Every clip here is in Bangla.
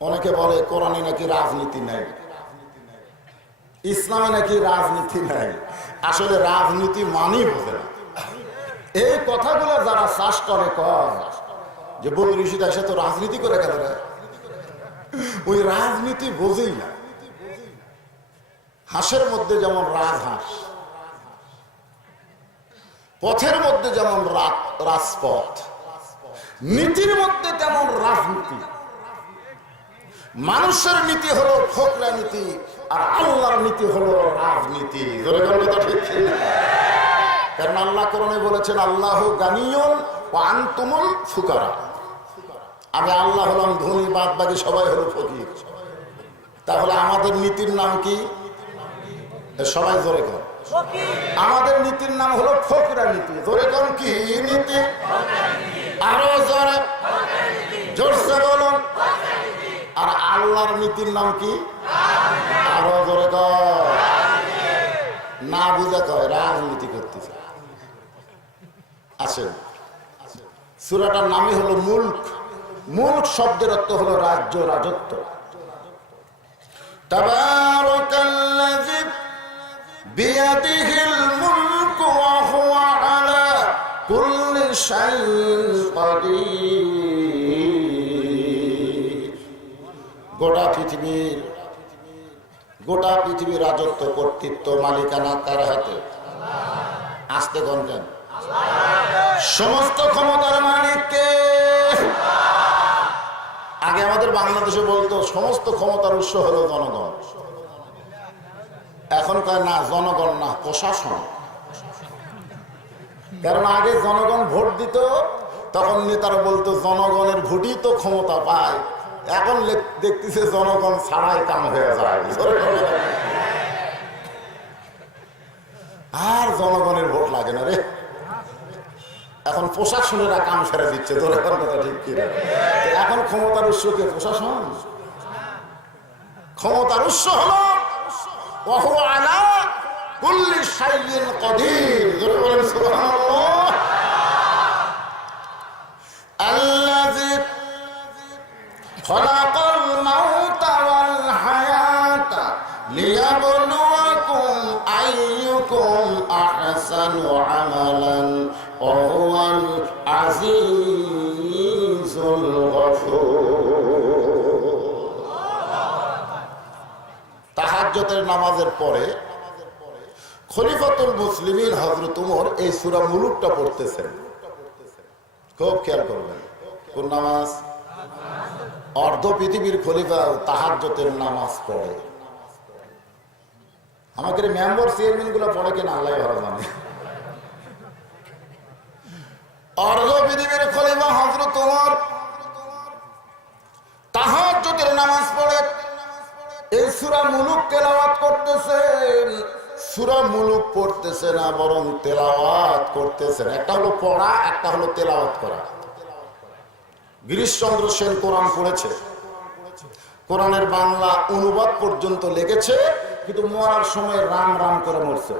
অনেকে বলে কোরআনে নাকি রাজনীতি নাই, ইসলামে নাকি রাজনীতি নাই। আসলে রাজনীতি মানেই বোঝে না। এই কথাগুলো যারা চাষ করে কর যে বই ঋষিদ এসে তো রাজনীতি করে গেল, ওই রাজনীতি বোঝেই না। হাঁসের মধ্যে যেমন রাজহাঁস, পথের মধ্যে যেমন রাজপথ, নীতির মধ্যে তেমন রাজনীতি। মানুষের নীতি হলো ফোকলা নীতি, আর আল্লাহর নীতি হলো রাজনীতি। কারণ আল্লাহ কোরআনে বলেছেন আল্লাহু গানিয়ুন ওয়া আনতুমুল ফুকারা। আমি আল্লাহ হলাম ধনী, বাদ বাকি সবাই হলো ফকির। তাহলে আমাদের নীতির নাম কি? সবাই জোরে কর। আমাদের নীতির নাম হলো ফকরা নীতি। জোরে কর, কি নীতি? আরো জোরে, জোরসে বলুন। আর আল্লাহর নীতির নাম কি? আরো জোরে কর। না বুঝে কয় রাজনীতি করতেছে। আসেন, সূরাটার নামই হলো মুলক। মুলক শব্দের অর্থ হলো রাজ্য, রাজত্ব। তাবারাকাল্লাযী বিয়াদিহিল মুলকু ওয়া হুয়া আলা কুল্লি শাইইন কাদির। গোটা পৃথিবীর রাজত্ব, কর্তৃত্ব, মালিকানা কার হাতে? আস্তে গঞ্জন। সমস্ত ক্ষমতার মালিক কে? আগে আমাদের বাংলাদেশে বলতো সমস্ত ক্ষমতার উৎস হলো জনগণ। এখন কয় না, জনগণ না, প্রশাসন। কারণ আগে জনগণ ভোট দিত, তখন নেতারা বলতো জনগণের ভোটই তো ক্ষমতা পায়। এখন দেখতেছে জনগণ ছাড়াই কাম হয়ে যায়। আর জনগণের ভোট লাগে না রে, এখন প্রশাসনেরা কাম সেরে দিচ্ছে। তোর এখন কথা ঠিক কি? এখন ক্ষমতার উৎস কে? প্রশাসন। ক্ষমতার উৎস হলো ওয়া হুয়া আলা কুল্লি শাইইন কাদির। জোরে বলেন সুবহানাল্লাহ। আল্লাযী খালাকাল মাউতা ওয়াল হায়াতা লিয়াবলুয়াকুম আইয়ুকুম আহসানু আমালান ওয়া হুয়াল আজিজুল গফুর। তাহাজ্জুদের নামাজের পরে খলিফাতুল মুসলিমিন হযরত ওমর এই সূরা মুলুকটা পড়তেছেন। খুব খেয়াল করবেন। কোন নামাজ? অর্ধ পৃথিবীর খলিফা তাহাজ্জুদের নামাজ পড়ে। আমাদের মেম্বার চেয়ারম্যান গুলো পড়ে কিনা আল্লাহ ভালো জানে। অর্ধ পৃথিবীর খলিফা হযরত ওমর তাহাজ্জুদের নামাজ পড়ে এই সূরা মুলুক তেলাওয়াত করতেছেন। সূরা মুলুক পড়তেছে না, বরং তেলাওয়াত করতেছেন। একটা হলো পড়া, একটা হলো তেলাওয়াত করা। গিরিশচন্দ্র সেন কোরআন পড়েছে, কোরআনের বাংলা অনুবাদ পর্যন্ত লেগেছে, কিন্তু মরার সময় রাম রাম করে মরছে।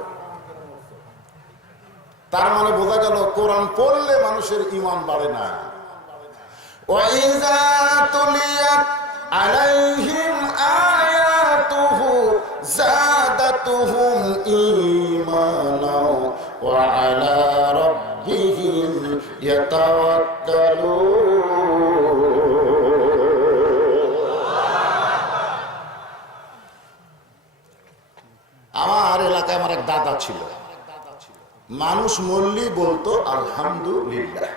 তার মানে বোঝা গেল কোরআন পড়লে মানুষের ঈমান বাড়ে না। ওয়াইযা তুলিয়াত আলাইহিম আয়াতুহু যাদাতুহুম ঈমানা ওয়া আলা রাব্বিহিম ইয়াতাওয়াক্কালুন। আমার এলাকায় আমার এক দাদা ছিল, মানুষ মল্লি বলতো আলহামদুলিল্লাহ।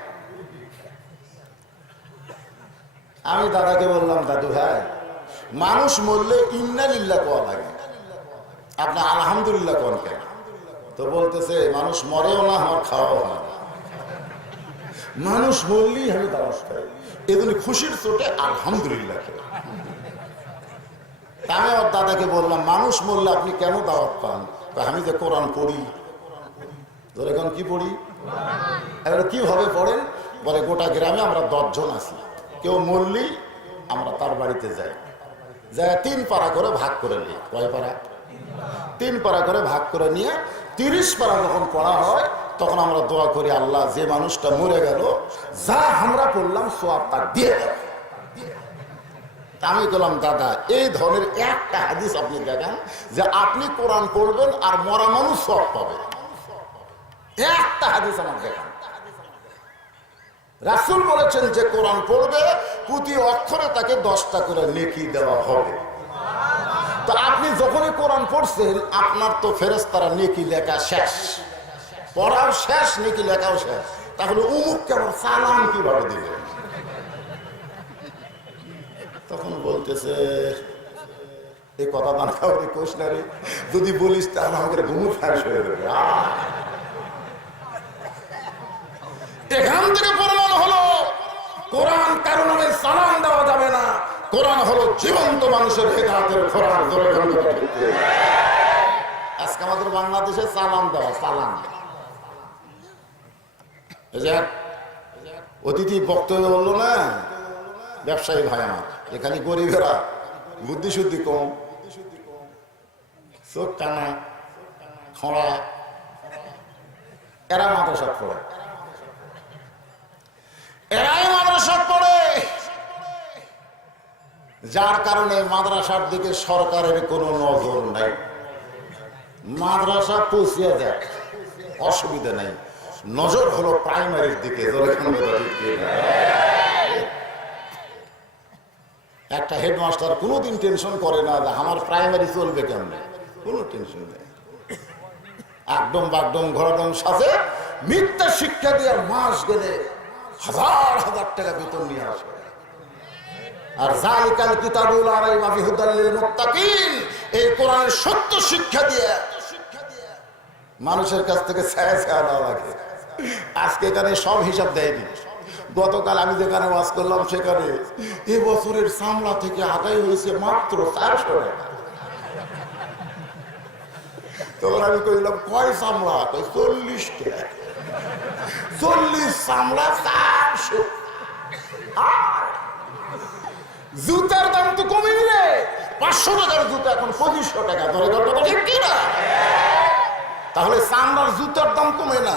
আমি দাদাকে বললাম, দাদু ভাই মানুষ মরলে ইন্না লিল্লাহ কোয়া লাগে, আপনি আলহামদুলিল্লাহ কোন কেন? তো বলতেছে মানুষ মরেও না, আমার খাওয়াও হয় না, মানুষ মরলেই আমি দাওয়াত খাই, এজন্য খুশির চোটে আলহামদুলিল্লাহ খাই। আমি আমার দাদাকে বললাম, মানুষ মরলে আপনি কেন দাওয়াত পান? আমি যে কোরআন পড়ি। ধরে এখন কি পড়ি? এবার কিভাবে পড়েন? বলে গোটা গ্রামে আমরা 10 জন আছি, কেউ মরলি আমরা তার বাড়িতে যাই, যাই 3 পারা করে ভাগ করে নিই। কয় পারা? 3 পারা করে ভাগ করে নিয়ে 30 পারা যখন পড়া হয় তখন আমরা দোয়া করি, আল্লাহ যে মানুষটা মরে গেল যা আমরা পড়লাম সওয়াব তার দিয়ে দেয়। আমি বললাম দাদা এই ধরনের একটা হাদিস আপনি দেখান যে আপনি কোরআন পড়বেন আর মরা মানুষ সওয়াব পাবে, একটা হাদিস আমার দেখান। রাসূল বলেছেন যে কোরআন পড়বে প্রতি অক্ষরে তাকে 10টা করে নেকি দেওয়া হবে। তো আপনি যখনই কোরআন পড়ছেন আপনার তো ফেরেশতারা নেকি লেখা শেষ, পড়াও শেষ, নেকি লেখাও শেষ, তাহলে উমুককে আবার সালাম কিভাবে দিবেন? তখন বলতেছে এই কথা দান খাওয়ারে কোষ না রে, যদি বলিস তাহলে আমাদের ঘুমু ফাঁস হয়ে যাবে। এখান থেকে প্রমাণ হলো কোরআন কারো নামে সালাম দেওয়া যাবে না, কোরআন হলো জীবন্ত মানুষের হেদায়েতের খোরাক। আজকে আমাদের বাংলাদেশে সালাম দেওয়া, সালাম অতিথি বক্তব্য বললো না, ব্যবসায়ী ভাই আমার, এখানে গরিবেরা বুদ্ধি শুদ্ধি কম, চোখ কানা খোঁড়া, এরা মাদ্রাসা পড়ে, এরাই মাদ্রাসা পড়ে, যার কারণে মাদ্রাসার দিকে সরকারের কোনো নজর নাই। মাদ্রাসা পৌঁছিয়ে দেয় অসুবিধা নাই, নজর হলো প্রাইমারির দিকে। একটা হেডমাস্টার কোনোদিন টেনশন করে না যে আমার প্রাইমারি চলবে কেমন, কোনো টেনশন নেই। একদম বাগডম ঘোরাডম সাথে মিথ্যা শিক্ষা দিয়ে মাস গেলে হাজার হাজার টাকা বেতন নিয়ে আসে। আর যালিকাল কিতাবুল লা রাইবা ফীহি হুদাল লিল মুত্তাকিন, এই কোরআনের সত্য শিক্ষা দিয়ে মানুষের কাছ থেকে ছায়া ছায়া দেওয়া লাগে। আজকে এখানে সব হিসাব দেয়নি। গতকাল আমি যেখানে ওয়াজ করলাম সেখানে এ বছরের চামড়া থেকে আদায় হয়েছে মাত্র 400 টাকা। তখন আমি কইলাম কয় চামড়া? 40 টাকা। 40 চামড়া 400। জুতার দাম তো কমে নিলে 500 টাকার জুতা এখন 2500 টাকা। ধরে ঠিক কিনা? তাহলে চামড়ার জুতার দাম কমে না,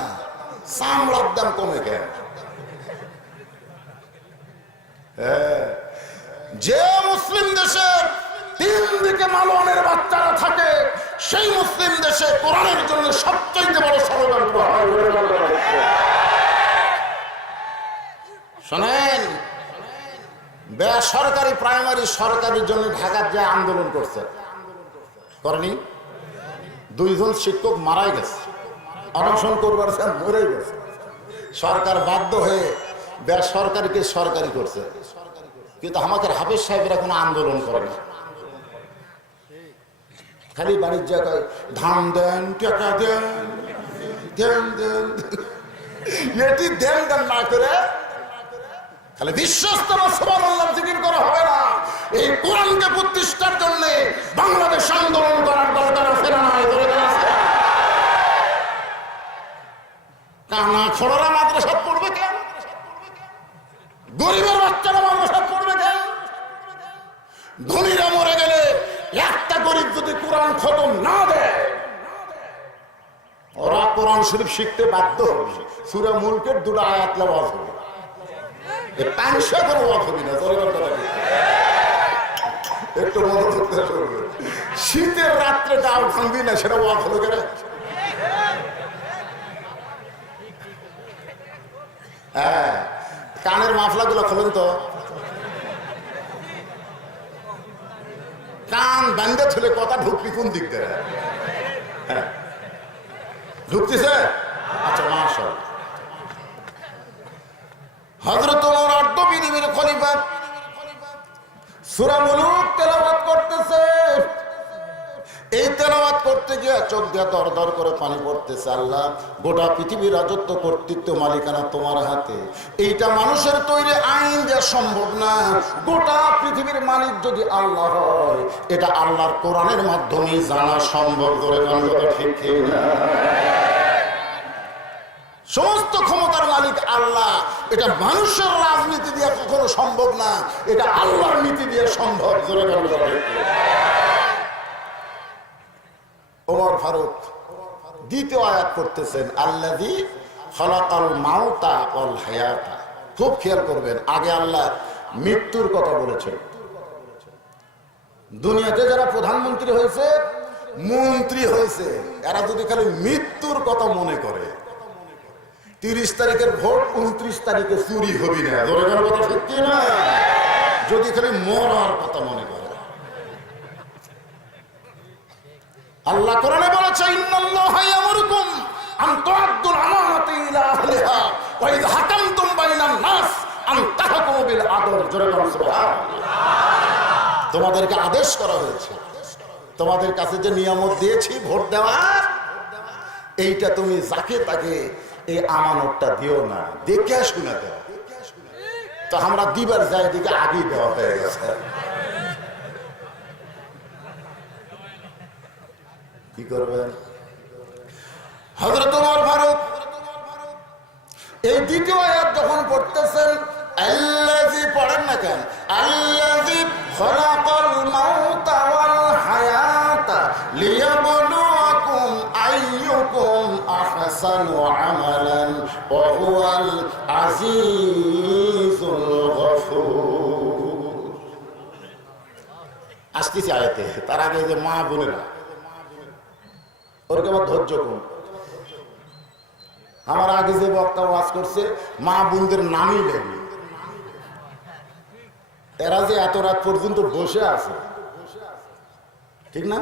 চামড়ার দাম কমে কেন? যে মুসলিম দেশে 3 দিকে মালনের বাচ্চারা থাকে সেই মুসলিম দেশে কোরআনের জন্য সবচেয়ে বড় ষড়যন্ত্র হয়। শোনেন, বেসরকারি প্রাইমারি সরকারির জন্য ঢাকার যে আন্দোলন করছে, করেনি? 2 জন শিক্ষক মারা গেছে, অনশন করবার মরে গেছে। সরকার বাধ্য হয়ে বেসরকারিকে সরকারি করছে, কিন্তু আমাদের হাফেজ সাহেবরা কোনো আন্দোলন করে না, খালি বাড়ির জায়গায় ধান দেন, টাকা দেন, দেন দেন, এটি দেন দেন না করে খালি বিশ্বস্ত সুবহানাল্লাহ জিকির করা হবে না। এই কোরআনকে প্রতিষ্ঠার জন্য বাংলাদেশ আন্দোলন করার দরকার আছে না? কানা খোড়ারা মাদ্রাসা পড়বে কেন? গরিবের বাচ্চারা মাদ্রাসা পড়বে কেন? ধনীরা মরে গেলে একটা গরিব যদি কোরআন খতম না দেয়, ওরা কোরআন শরীফ শিখতে বাধ্য হবে। সূরা মুলকের 2টা আয়াত ওয়াজ হবে, এই 500 করে ওয়াজ হবে না। একটু মনে করতে হবে, শীতের রাত্রে গাও ভাঙবি না, সেটা ওয়াজ হলো কেন? হ্যাঁ, কানের মাফলা গুলো খোলেন তো, কান বান্ধে থলে কথা ঢুকবি কোন দিক থেকে? হ্যাঁ, ঢুকতেছে? আচ্ছা, মাশাআল্লাহ। হযরত ওমর অর্ধ পৃথিবীর খলিফা সূরা মুলুক তেলাওয়াত করতেছে। এই তেলাওয়াত করতে গিয়ে চোখ দিয়ে দর দর করে পানি পড়তেছে। আল্লাহ, গোটা পৃথিবীর রাজত্ব কর্তৃত্ব মালিকানা তোমার হাতে। এইটা মানুষের তৈরি আইন দেওয়া সম্ভব না। গোটা পৃথিবীর মালিক যদি আল্লাহ হয়, এটা আল্লাহর কোরআনের মাধ্যমে জানা সম্ভব। করে ঠিক না? সমস্ত ক্ষমতার মালিক আল্লাহ, এটা মানুষের রাজনীতি দিয়ে কখনো সম্ভব না, এটা আল্লাহর নীতি দিয়ে সম্ভব। ওমর ফারুক দ্বিতীয় আয়াত করতেছেন, আল্লাযী খালাকাল মাউতা ওয়াল হায়াতা। খুব খেয়াল করবেন, আগে আল্লাহ মৃত্যুর কথা বলেছেন, দুনিয়াতে যারা প্রধানমন্ত্রী হয়েছে, মন্ত্রী হয়েছে, এরা যদি খালি মৃত্যুর কথা মনে করে, 30 তারিখের ভোট 29 তারিখে চুরি হবি না, কথা সত্যি না, যদি খালি মরার কথা মনে করে। আল্লাহ কোরআনে বলেছে, ইন্নাল্লাহা ইয়ামুরুকুম আন তুআদ্দুল আমানাতি ইলা আহলিহা ওয়া ইযা হাকামতুম বাইনান নাস আন তাহকুমু বিল আদল। জোরে বলুন সুবহানাল্লাহ। তোমাদেরকে আদেশ করা হয়েছে, তোমাদের কাছে যে নিয়ামত দিয়েছি ভোট দেওয়ার, এইটা তুমি যাকে তাকে এই আমানতটা দিও না, দেখে শুনে দাও। তো আমরা দিবার যাই দিকে আগেই দেওয়া হয়ে গেছে। কি করবেন? হযরত ওমর ফারুক এই দ্বিতীয় আয়াত যখন পড়তেছেন, আল্লাযী পড়েন না কেন, আল্লাযী খলাকাল মাউতা ওয়াল হায়াতা লিয়াবলুয়াকুম আইয়ুকুম আহসানু আমালান ওয়া হুয়াল আজিজুল গফুর। আসতেছি আয়াতে, তার আগে যে মা বোনেরা, ওরকে আমার ধৈর্য কম। আমার আগে যে বক্তা ওয়াজ করছে, মা বোনদের নামই লেগে, এরা যে এত রাত পর্যন্ত বসে আছে, ঠিক না?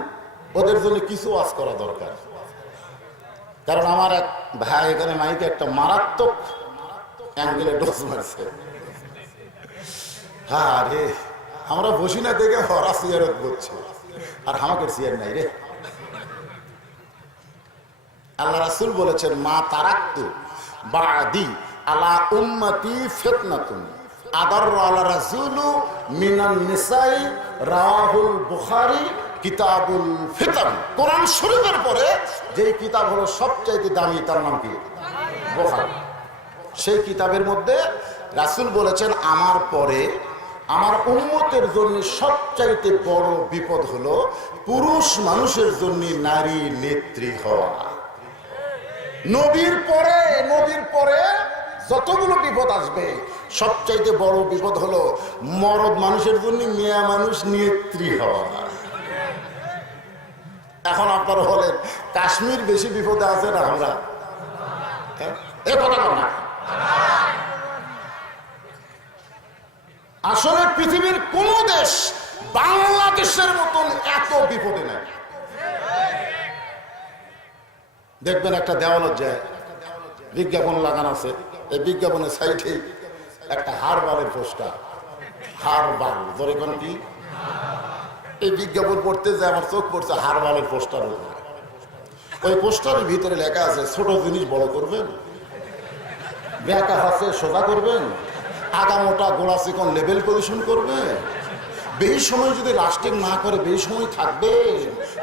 ওদের জন্য কিছু ওয়াজ করা দরকার। কারণ আমার এক ভাই এখানে মাইকে একটা মারাত্মক অ্যাঙ্গেলে ডোজ মারছে। হ্যাঁ রে, আমরা বসি না দেখে হরা সিয়ারত করছে, আর আমাকে সিয়ার নাই রে। আল্লাহ রাসূল বলেছেন, মা তারাক্তু বাদি আলা উম্মতি ফিতনাতুন আদাররু আলা রাসূলু মিনান নিসাই। রাহুল বুখারী কিতাবুল ফিতন। কোরআন শরীফের পরে যে কিতাব হলো সবচাইতে দামি, তার নাম কি? বুখারী। সেই কিতাবের মধ্যে রাসূল বলেছেন, আমার পরে আমার উম্মতের জন্য সবচাইতে বড় বিপদ হলো পুরুষ মানুষের জন্য নারী নেত্রী হওয়া। নবীর পরে যতগুলো বিপদ আসবে, সবচাইতে বড় বিপদ হলো মরদ মানুষের জন্য মেয়ে মানুষ নেত্রী হওয়া। এখন আপনারা বলেন, কাশ্মীর বেশি বিপদে আছে না আমরা? এ কথা না। আসলে পৃথিবীর কোন দেশ বাংলাদেশের মতন এত বিপদে নাই। দেখবেন একটা দেওয়ালের যায় বিজ্ঞাপন লাগানো আছে, এই বিজ্ঞাপনের সাইডে একটা হারবালের পোস্টার। হারবাল ধরে কোন কি? এই বিজ্ঞাপন পড়তে যায় আমার চোখ পড়ছে হারবালের পোস্টার। ওই পোস্টারের ভিতরে লেখা আছে, ছোট জিনিস বড় করবেন, ব্যাকা হাসে সোজা করবেন, আগা মোটা গোড়া চিকন লেভেল পজিশন করবে, বেশি সময় যদি লাস্টিং না করে বেশি সময় থাকবে,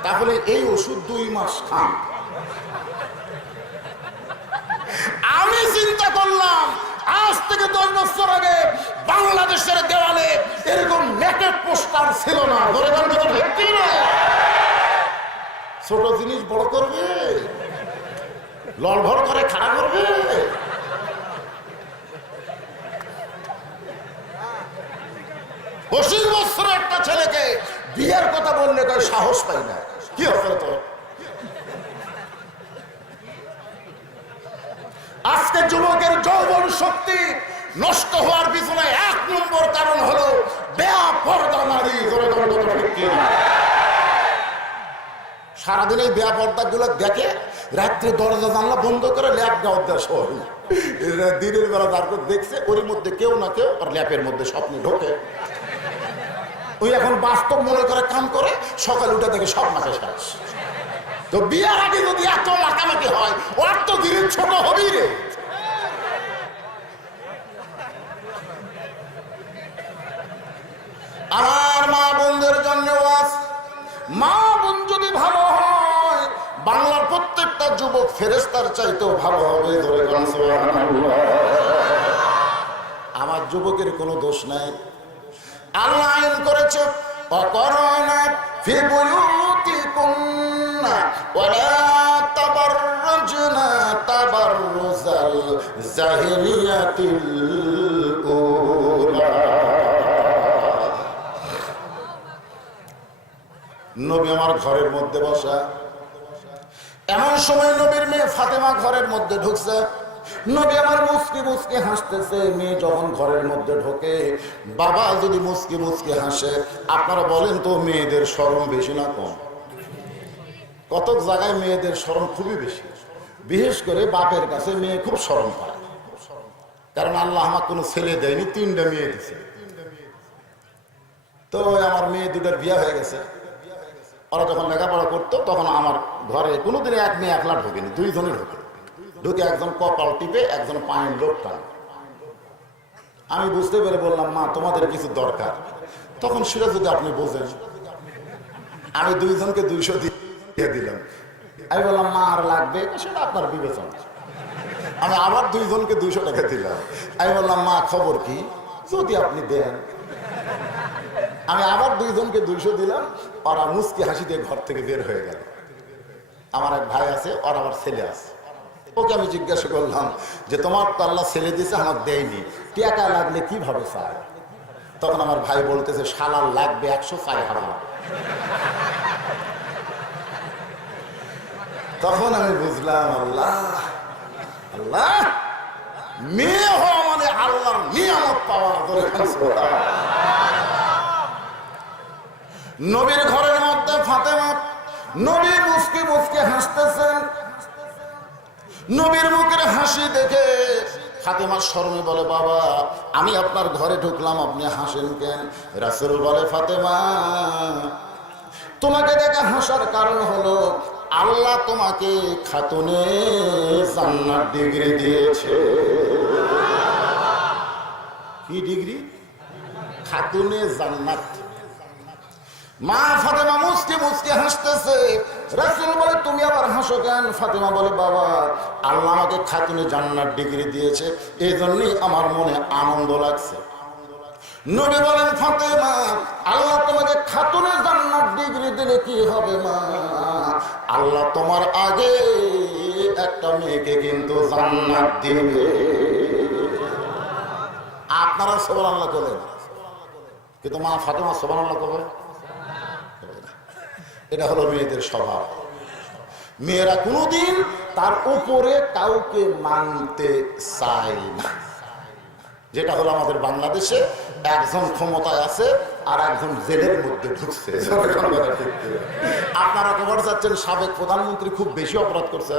তাহলে এই ওষুধ 2 মাস খান। আমি চিন্তা করলাম, আজ থেকে 10 বছর আগে বাংলাদেশের দেওয়ালে এরকম নেটেড পোস্টার ছিল না। ছোট জিনিস বড় করবে, লড়ভড় করে খাড়া করবে। 25 বছরের একটা ছেলেকে বিয়ের কথা বললে তার সাহস পাই না। কি হবে তো? আজকে যুবকের যৌবন শক্তি নষ্ট হওয়ার পিছনে 1 নম্বর কারণ হলো বেপরদা নারী। সারাদিন এই বেপরদা গুলো দেখে, রাত্রে দরজা জানলা বন্ধ করে ল্যাপ গাওয়ার দেওয়া সহ দিনের বেলা তারপর দেখছে, ওর মধ্যে কেউ না কেউ আর ল্যাপের মধ্যে স্বপ্নে ঢোকে। ওই এখন বাস্তব মনে করে কাম করে, সকালে উঠে দেখে সব মাসে শেষ। তো বিয়ের আগে যদি এত মাখামাখি হয়, ওর তো দিনের ছোট হবেই রে। আমার মা বোনদের জন্য মা বোন যদি ভালো হয়, বাংলার প্রত্যেকটা যুবক ফেরেশতার চাইতেও ভালো হবে। আমার যুবকের কোনো দোষ নাই। আল্লাহ আইন করেছে, অকরনা ফি বুয়ুতিকুন্না ওয়ালা তাবাররুজনা তাবাররুজাল জাহিলিয়াতিল উলা। নবী আমার ঘরের মধ্যে বসা। এমন সময় নবীর মেয়ে ফাতেমা ঘরের মধ্যে ঢুকছে। নবী আমার মুচকি মুচকি হাসতেছে। মেয়ে যখন ঘরের মধ্যে ঢোকে, বাবা যদি মুচকি মুচকি হাসে, আপনারা বলেন তো মেয়েদের শরম বেশি না কম? কত জায়গায় মেয়েদের শরম খুবই বেশি, বিশেষ করে বাপের কাছে মেয়ে খুব শরম পায়। কারণ আল্লাহ আমার কোনো ছেলে দেয়নি, 3টা মেয়ে দিছে। তো আমার মেয়ে দুটার বিয়ে হয়ে গেছে। ওরা যখন লেখাপড়া করতো তখন আমার ঘরে কোনোদিন এক মেয়ে একলা ঢোকেনি, 2 জনই ঢোকে। ঢুকে একজন কপাল টিপে, একজন পায়ের লোক টানে। আমি বুঝতে পেরে বললাম, মা তোমাদের কিছু দরকার, তখন সেটা যদি আপনি বোঝেন। আমি 2 জনকে 200 দিয়ে দিলাম। আমি বললাম, মা আর লাগবে, সেটা আপনার বিবেচনা। আমি আবার 2 জনকে 200 টাকা দিলাম। আমি বললাম, মা খবর কি, যদি আপনি দেন। আমি আবার 2 জনকে 200 দিলাম। ওরা মুচকি হাসি দিয়ে ঘর থেকে বের হয়ে গেল। আমার এক ভাই আছে, ওর আবার ছেলে আছে। ওকে আমি জিজ্ঞাসা করলাম যে তোমার তো আল্লাহ ছেলে দিয়েছে, আমার দেয়নি, টাকা লাগলে কিভাবে চায়? তখন আমার ভাই বলতেছে, শালার লাগবে 104,000। তখন আমি বুঝলাম, আল্লাহ আল্লাহ, মেয়ে হওয়া মানে আল্লাহর নিয়ামত পাওয়া। নবীর ঘরের মধ্যে ফাতেমা, নবী মুচকি মুচকি হাসতেছেন। নবীর মুখের হাসি দেখে ফাতেমা শরমে বলে, বাবা আমি আপনার ঘরে ঢুকলাম, আপনি হাসেন কেন? রাসূল বলে, ফাতেমা তোমাকে দেখে হাসার কারণ হলো আল্লাহ তোমাকে খাতুনে জান্নাত ডিগ্রি দিয়েছে। কি ডিগ্রি? খাতুনে জান্নাত। মা ফাতেমা মুচকি মুচকি হাসতেছে। রাসূল বলে, তুমি আবার হাসো কেন? ফাতেমা বলে, বাবা আল্লাহ আমাকে খাতুনে জান্নাত ডিগ্রি দিয়েছে, এই জন্যই আমার মনে আনন্দ লাগছে। নবী বলেন, ফাতেমা আল্লাহ তোমাকে খাতুনে জান্নাত ডিগ্রি দিলে কি হবে মা? আল্লাহ তোমার আগে একটা মেয়েকে কিন্তু জান্নাত দিবে। আপনারা সুবহানাল্লাহ বলেন, কিন্তু মা ফাতেমা সুবহানাল্লাহ বলে। এটা হলো মেয়েদের স্বভাব। মেয়েরা কোনোদিন তার উপরে কাউকে মানতে চায় না। যেটা হলো আমাদের বাংলাদেশে একজন ক্ষমতায় আছে আর একজন জেলের মধ্যে ঢুকছে। আপনারা খবর চাচ্ছেন সাবেক প্রধানমন্ত্রী খুব বেশি অপরাধ করছে,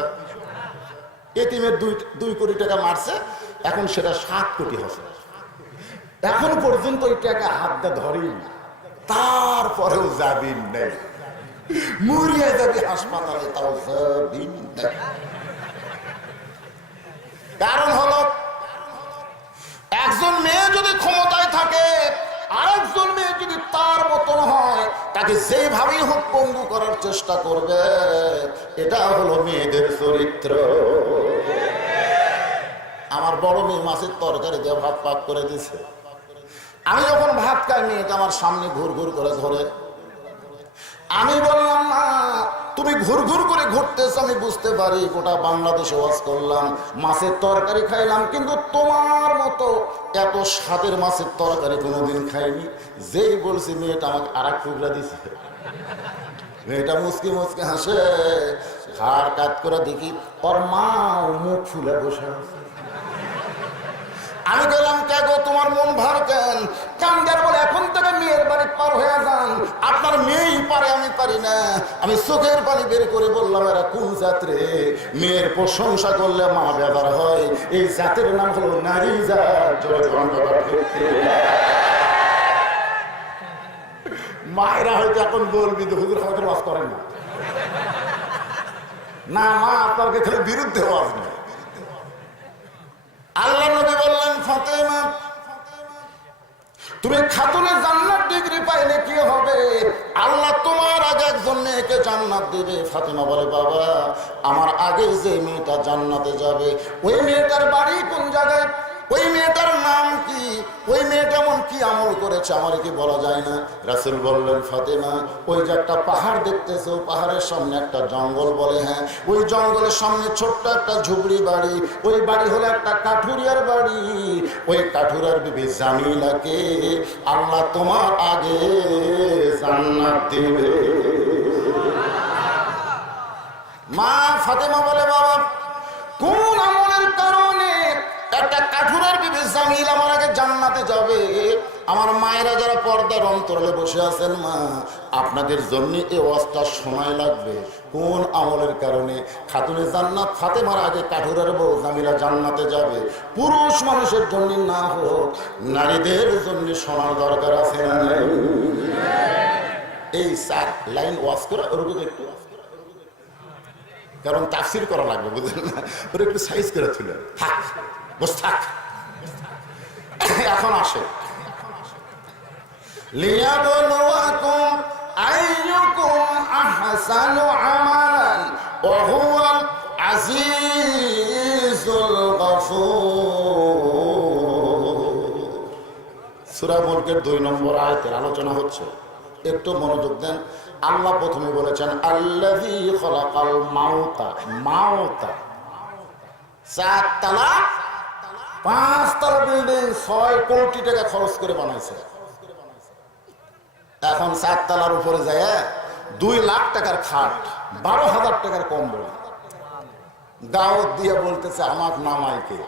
এতিমের 2 কোটি টাকা মারছে, এখন সেটা 7 কোটি হচ্ছে। এখন পর্যন্ত ওই টাকা হাতটা ধরেই না, তারপরেও জামিন নেই, মরিয়া যাবে হাসপাতালে, তাও জামিন নেই। কারণ হলো একজন মেয়ে যদি ক্ষমতায় থাকে, আরেকজন মেয়ে যদি তার মতন হয়, তাকে যেভাবেই হোক পঙ্গু করার চেষ্টা করবে। এটা হলো মেয়েদের চরিত্র। আমার বড় মেয়ে মাছের তরকারি দিয়ে ভাত পাক করে দিছে। আমি যখন ভাত খাই, মেয়েটা আমার সামনে ঘুর ঘুর করে ঘোরে। আমি বললাম, মা তুমি ঘুর ঘুর করে ঘুরতেছ, আমি বুঝতে পারি, গোটা বাংলাদেশে ওয়াজ করলাম, মাছের তরকারি খাইলাম, কিন্তু তোমার মতো এত স্বাদের মাছের তরকারি কোনোদিন খাইনি। যেই বলছি, মেয়েটা আমাকে আরেক টুকরা দিছে। মেয়েটা মুচকি মুচকি হাসে, ঘাড় কাত করে দেখি ওর মা মুখ ফুলে বসে আছে। আমি বললাম, কে গো তোমার মন ভার কেন? কান্দার বলে, এখন থেকে মেয়ের বাড়ি পার হয়ে যান, আপনার মেয়েই পারে, আমি পারি না। আমি চোখের পানি বের করে বললাম, এরা কোন জাতরে? মেয়ের প্রশংসা করলে মা বেদার হয়, এই জাতের নাম হলো নারী জাত। মায়েরা হয়তো এখন বলবি যে হুজুর আমাদের ওয়াজ করেন না। না মা, আপনাকে খালি বিরুদ্ধে ওয়াজ নেই। আল্লাহ নবী বললেন, ফাতেমা তুমি খাতুনে জান্নাত ডিগ্রি পাইলে কি হবে? আল্লাহ তোমার আগে একজন মেয়েকে জান্নাত দিবে। ফাতেমা বলে, বাবা আমার আগে যে মেয়েটা জান্নাতে যাবে, ওই মেয়েটার বাড়ি কোন জায়গায়? ওই মেয়েটার নাম কি? ওই মেয়েটা এমন কি আমল করেছে আমার কি বলা যায় না? রাসূল বললেন, ফাতেমা ওই যে একটা পাহাড় দেখতেছো, পাহাড়ের সামনে একটা জঙ্গল, বলে হ্যাঁ, ওই জঙ্গলের সামনে ছোট্ট একটা ঝুপড়ি বাড়ি, ওই বাড়ি হলো একটা কাঠুরিয়ার বাড়ি। ওই কাঠুরিয়ার বিবি জামিলাকে আল্লাহ তোমার আগে জান্নাত দিবে। মা ফাতেমা বলে, বাবা কোন আমলের কারণে একটা কাঠুরের বিবি জামিল আমার আগে জান্নাতে যাবে? আমার মায়েরা যারা পর্দার অন্তরালে বসে আছেন, মা আপনাদের জন্য এই ওয়াজটা সময় লাগবে। কোন আমলের কারণে খাতুনে জান্নাত ফাতেমার আগে কাঠুরের বউ জামিলা জান্নাতে যাবে? পুরুষ মানুষের জন্য না হোক, নারীদের জন্য শোনার দরকার আছে না? এই 4 লাইন ওয়াজ করে ওরকম একটু, কারণ তাফসীর করা লাগবে, বুঝলেন না? ওরা একটু সাইজ করে তুলে থাক, বস থাক। এখন আসে, লিয়াবলুয়াকুম আইয়ুকুম আহসানু আমালান ওয়া হুয়াল আজিজুল গফুর। সূরা মুলকের 2 নম্বর আয়াতের আলোচনা হচ্ছে, একটু মনোযোগ দেন। আল্লাহ প্রথমে বলেছেন আল্লাযী খালাকাল মাউতা, মাউতা 4 তলা 5 তলা বিল্ডিং 6 কোটি টাকা খরচ করে বানাইছে। এখন 4 তলার উপরে যায় 2 লাখ টাকার খাট, 12,000 টাকার কম্বল, দাওয়াত দিয়ে বলতেছে আমার নামাইকে,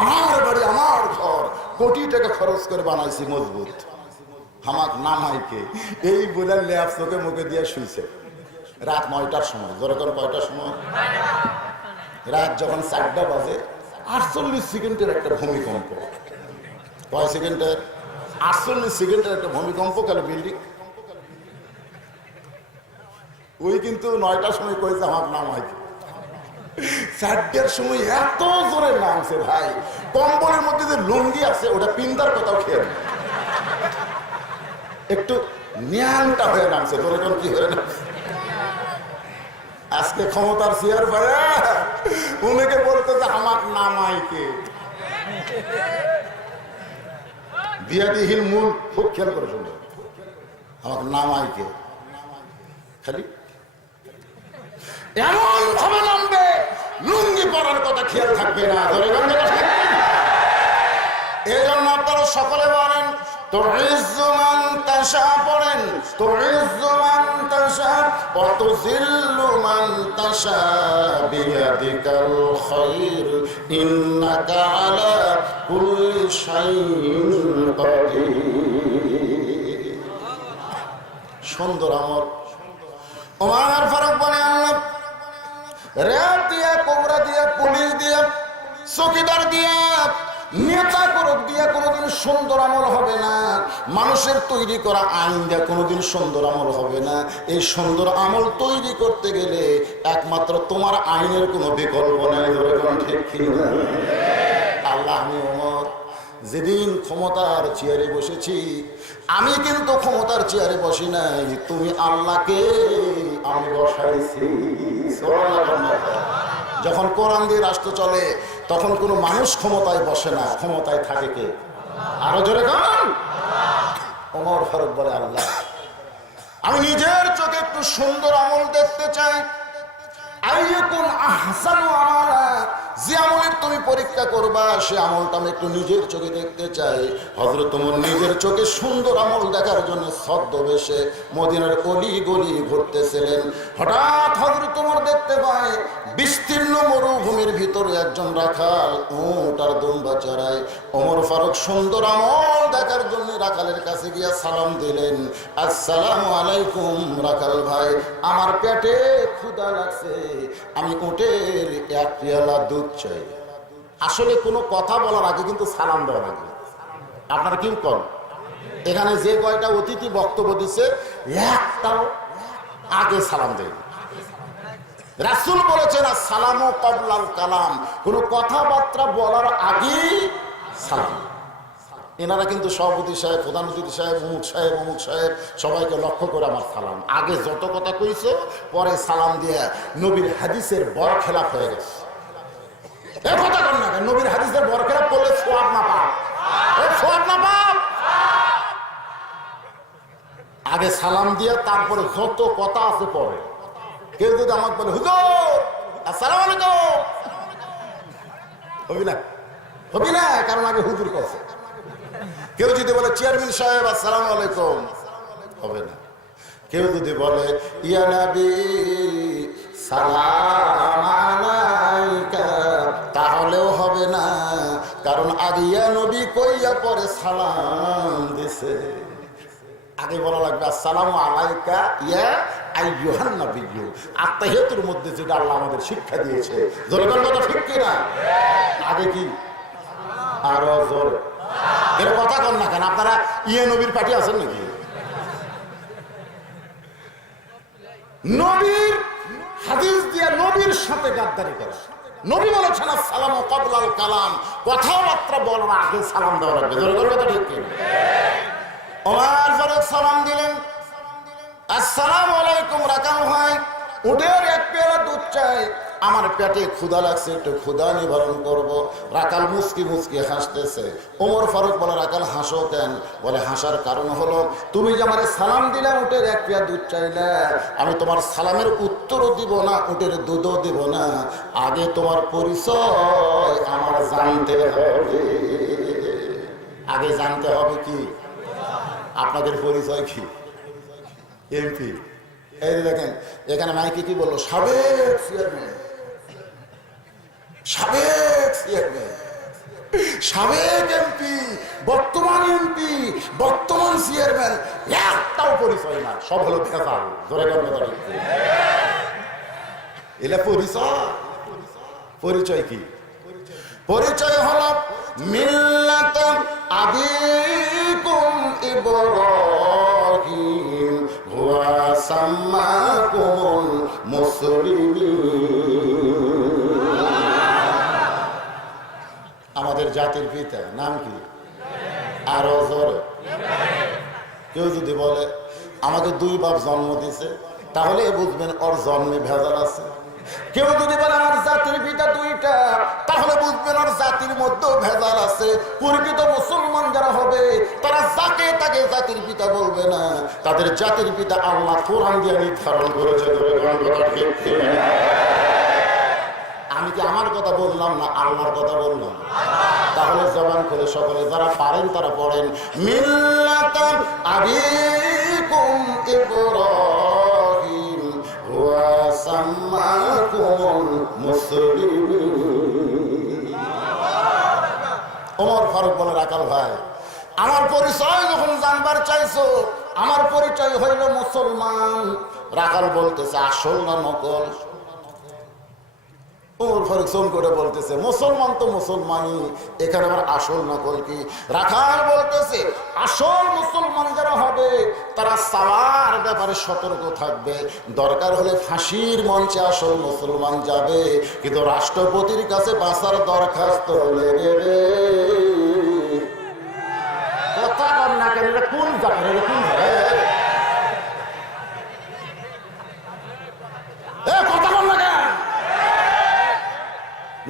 আমার বাড়ি আমার ঘর, কোটি টাকা খরচ করে বানাইছি মজবুত, আমার নামাইকে। এই বলে ল্যাপ চোখে মুখে দিয়ে শুইছে রাত 9টার সময়। যেরকম কয়টার সময়? রাত যখন 4টা বাজে 48 সেকেন্ডের একটা ভূমিকম্প। কয় সেকেন্ডের? 48 সেকেন্ডের একটা ভূমিকম্প। কেন বিল্ডিং ওই কিন্তু 9টার সময় কয়েছে আমার নামাইকে, 4টার সময় এত জোরে নামছে ভাই, কম্বলের মধ্যে যে লুঙ্গি আছে ওটা পিন্দার কোথাও খেয়ে একটু ন্যাংটা হয়ে নামছে। তোর কি হয়ে নামছে? আজকে ক্ষমতার চেয়ার ভাই উনাকে বলতে যে আমার নামাইকে বিয়াদিহীন মূল খুব খেয়াল করে শুনবে, আমার নামাইকে খালি এমন ভাবে নামবে লুঙ্গি পরার কথা খেয়াল থাকবে না। এই জন্য আপনারা সকলে বলেন তুইজ্জু মান তাশা, পড়েন তুইজ্জু মান তাশা ওয়া তুযিল্লু মান তাশা বিয়াদিকাল খায়র ইন্নাকা আলা কুল্লি শাইইন কাদির। সুন্দর আমল। ওমর ফারুক বলে আল্লাহ রেড দিয়া, কোবরা দিয়া, পুলিশ দিয়া, চৌকিদার দিয়া, নেতা করক দিয়া কোনোদিন সুন্দর আমল হবে না। মানুষের তৈরি করা আইন দিয়া কোনোদিন সুন্দর আমল হবে না। এই সুন্দর আমল তৈরি করতে গেলে একমাত্র তোমার আইনের কোনো বিকল্প নাই। আল্লাহ, আমি ওমর যেদিন ক্ষমতার চেয়ারে বসেছি, আমি কিন্তু ক্ষমতার চেয়ারে বসি নাই, তুমি আল্লাহকে আমি বসাইছি। যখন কোরআন দিয়ে রাষ্ট্র চলে তখন কোনো মানুষ ক্ষমতায় বসে না, ক্ষমতায় থাকে কে? আরো জোরে গান। ওমর ফারুক বলে আল্লাহ, আমি নিজের চোখে একটু সুন্দর আমল দেখতে চাই। আইয়াকুম আহসানু আমালা, যে আমলের তুমি পরীক্ষা করবা সে আমলটা আমি একটু নিজের চোখে দেখতে চাই। হযরত ওমর নিজের চোখে সুন্দর আমল দেখার জন্য ছদ্মবেশে মদিনার অলি গলি ঘুরতেছিলেন। হঠাৎ হযরত ওমর দেখতে পায় বিস্তীর্ণ মরুভূমির ভিতরে একজন রাখাল উট আর দুম্বা চড়ায়। ওমর ফারুক সুন্দর আমল দেখার জন্য রাখালের কাছে গিয়া সালাম দিলেন, আসসালামু আলাইকুম রাখাল ভাই, আমার পেটে ক্ষুধা লাগছে, আমি উটের 1 পেয়ালা দুধ চাই। আসলে কোনো কথা বলার আগে কিন্তু সালাম দেওয়া লাগে। আপনারা কি করেন? এখানে যে কয়টা অতিথি বক্তব্য দিচ্ছে একটাও আগে সালাম দেন। রাসূল বলেছেন আসসালামু ক্বাবলাল কালাম, কোনো কথাবার্তা বলার আগে সালাম। এনারা কিন্তু সভাপতি সাহেব, প্রধান অতিথি সাহেব, অমুক সাহেব, অমুক সাহেব, সবাইকে লক্ষ্য করে আমার সালাম। আগে যত কথা কইছো পরে সালাম দিয়ে নবীর হাদিসের বরখেলাপ হয়ে গেছে। এ কথা কর না, নবীর হাদিসের বরখেলাপ করলে সওয়াব না পাপ, সওয়াব না পাপ। আগে সালাম দিয়ে তারপরে যত কথা আছে পরে। কেউ যদি আমাকে বলে হুজুর আসসালামু আলাইকুম, হবি না, হবি না, কারণ আগে হুজুর করছে। কেউ যদি বলে চেয়ারম্যান সাহেব আসসালামু আলাইকুম, হবে না। কেউ যদি বলে ইয়া নবী সালাম আলাইকা, তাহলেও হবে না, কারণ আগে ইয়া নবী কইয়া পরে সালাম দিছে। আগে বলা লাগবে আসসালামু আলাইকা ইয়া আইয়ুহান নবিয়্যু। আত্তাহিয়াতুর মধ্যে যেটা আল্লাহ আমাদের শিক্ষা দিয়েছে, জোরে বল কথা ঠিক কি না? আগে কি আরো জোরে এর কথা কন না কেন? আপনারা ইয়ে নবীর পার্টি আছেন নাকি? নবীর হাদিস দিয়ে নবীর সাথে গাদ্দারি করে। নবী বলেছেন আসসালামু ক্বাবলাল কালাম, কথাবার্তা বলার আগে সালাম দেওয়া লাগবে। জোরে বল কথা ঠিক কি? ওমর ফারুক সালাম দিলেন, আসসালামু আলাইকুম। রাকাল ভাই উঠের এক পেয়ালা দুধ চাই, আমার পেটে ক্ষুধা লাগছে, একটু ক্ষুধা নিবারণ করব। রাকাল মুস্কি মুস্কি হাসতেছে। ওমর ফারুক বলে, রাকাল হাসো কেন? বলে, হাসার কারণ হলো তুমি যে আমার সালাম দিলে, উটের এক পেয়া দুধ চাইলে, আমি তোমার সালামের উত্তরও দিব না, উটের দুধও দিব না, আগে তোমার পরিচয় আমার জানতে হবে। আগে জানতে হবে কি? আপনাদের পরিচয় কি? এমপি। এই দেখেন এখানে মাইকে কি বললো, সাবেক চেয়ারম্যান, সাবেক চেয়ারম্যান, সাবেক এমপি, বর্তমান এমপি, বর্তমান চেয়ারম্যান, একটাও পরিচয় না, সব হলো ভেজাল। ধরে এলা পরিচয়। পরিচয় কি? পরিচয় হলো মিল্লাত আবিকুম ইব্রাহিম ওয়া সাম্মাকুমুল মুসলিমিন। আমাদের জাতির পিতা নাম কি? আরো জোরে। কেউ যদি বলে আমাকে দুই বাপ জন্ম দিছে, তাহলে বুঝবেন ওর জন্মে ভেজাল আছে। কেউ যদি বলে আমার জাতির পিতা দুইটা, তাহলে বুঝবেন ওর জাতির মধ্যেও ভেজাল আছে। প্রকৃত মুসলমান যারা হবে তারা যাকে তাকে জাতির পিতা বলবে না, তাদের জাতির পিতা আল্লাহ কোরআন দিয়ে নির্ধারণ করেছে। আমি কি আমার কথা বললাম না আল্লাহর কথা বললাম? তাহলে জবান করে সকলে যারা পারেন তারা পড়েন, মিল্লাত আবিকুম ইব্রাহিম ওয়া সাম্মাকুমুল মুসলিমিন। ওমর ফারুক বলে, রাকাল ভাই আমার পরিচয় যখন জানবার চাইছো, আমার পরিচয় হইল মুসলমান। রাকাল বলতেছে আসল না নকল? ওমর ফারুক সোম করে বলতেছে মুসলমান তো মুসলমানই, এখানে আমার আসল নকল কি? রাখাল বলতেছে আসল মুসলমান যারা হবে তারা সাওয়ার ব্যাপারে সতর্ক থাকবে, দরকার হলে ফাঁসির মঞ্চে আসল মুসলমান যাবে, কিন্তু রাষ্ট্রপতির কাছে বাঁচার দরখাস্ত লেগে কথা কর না কেন? কোন জায়গায় কোন কথা বল না কেন?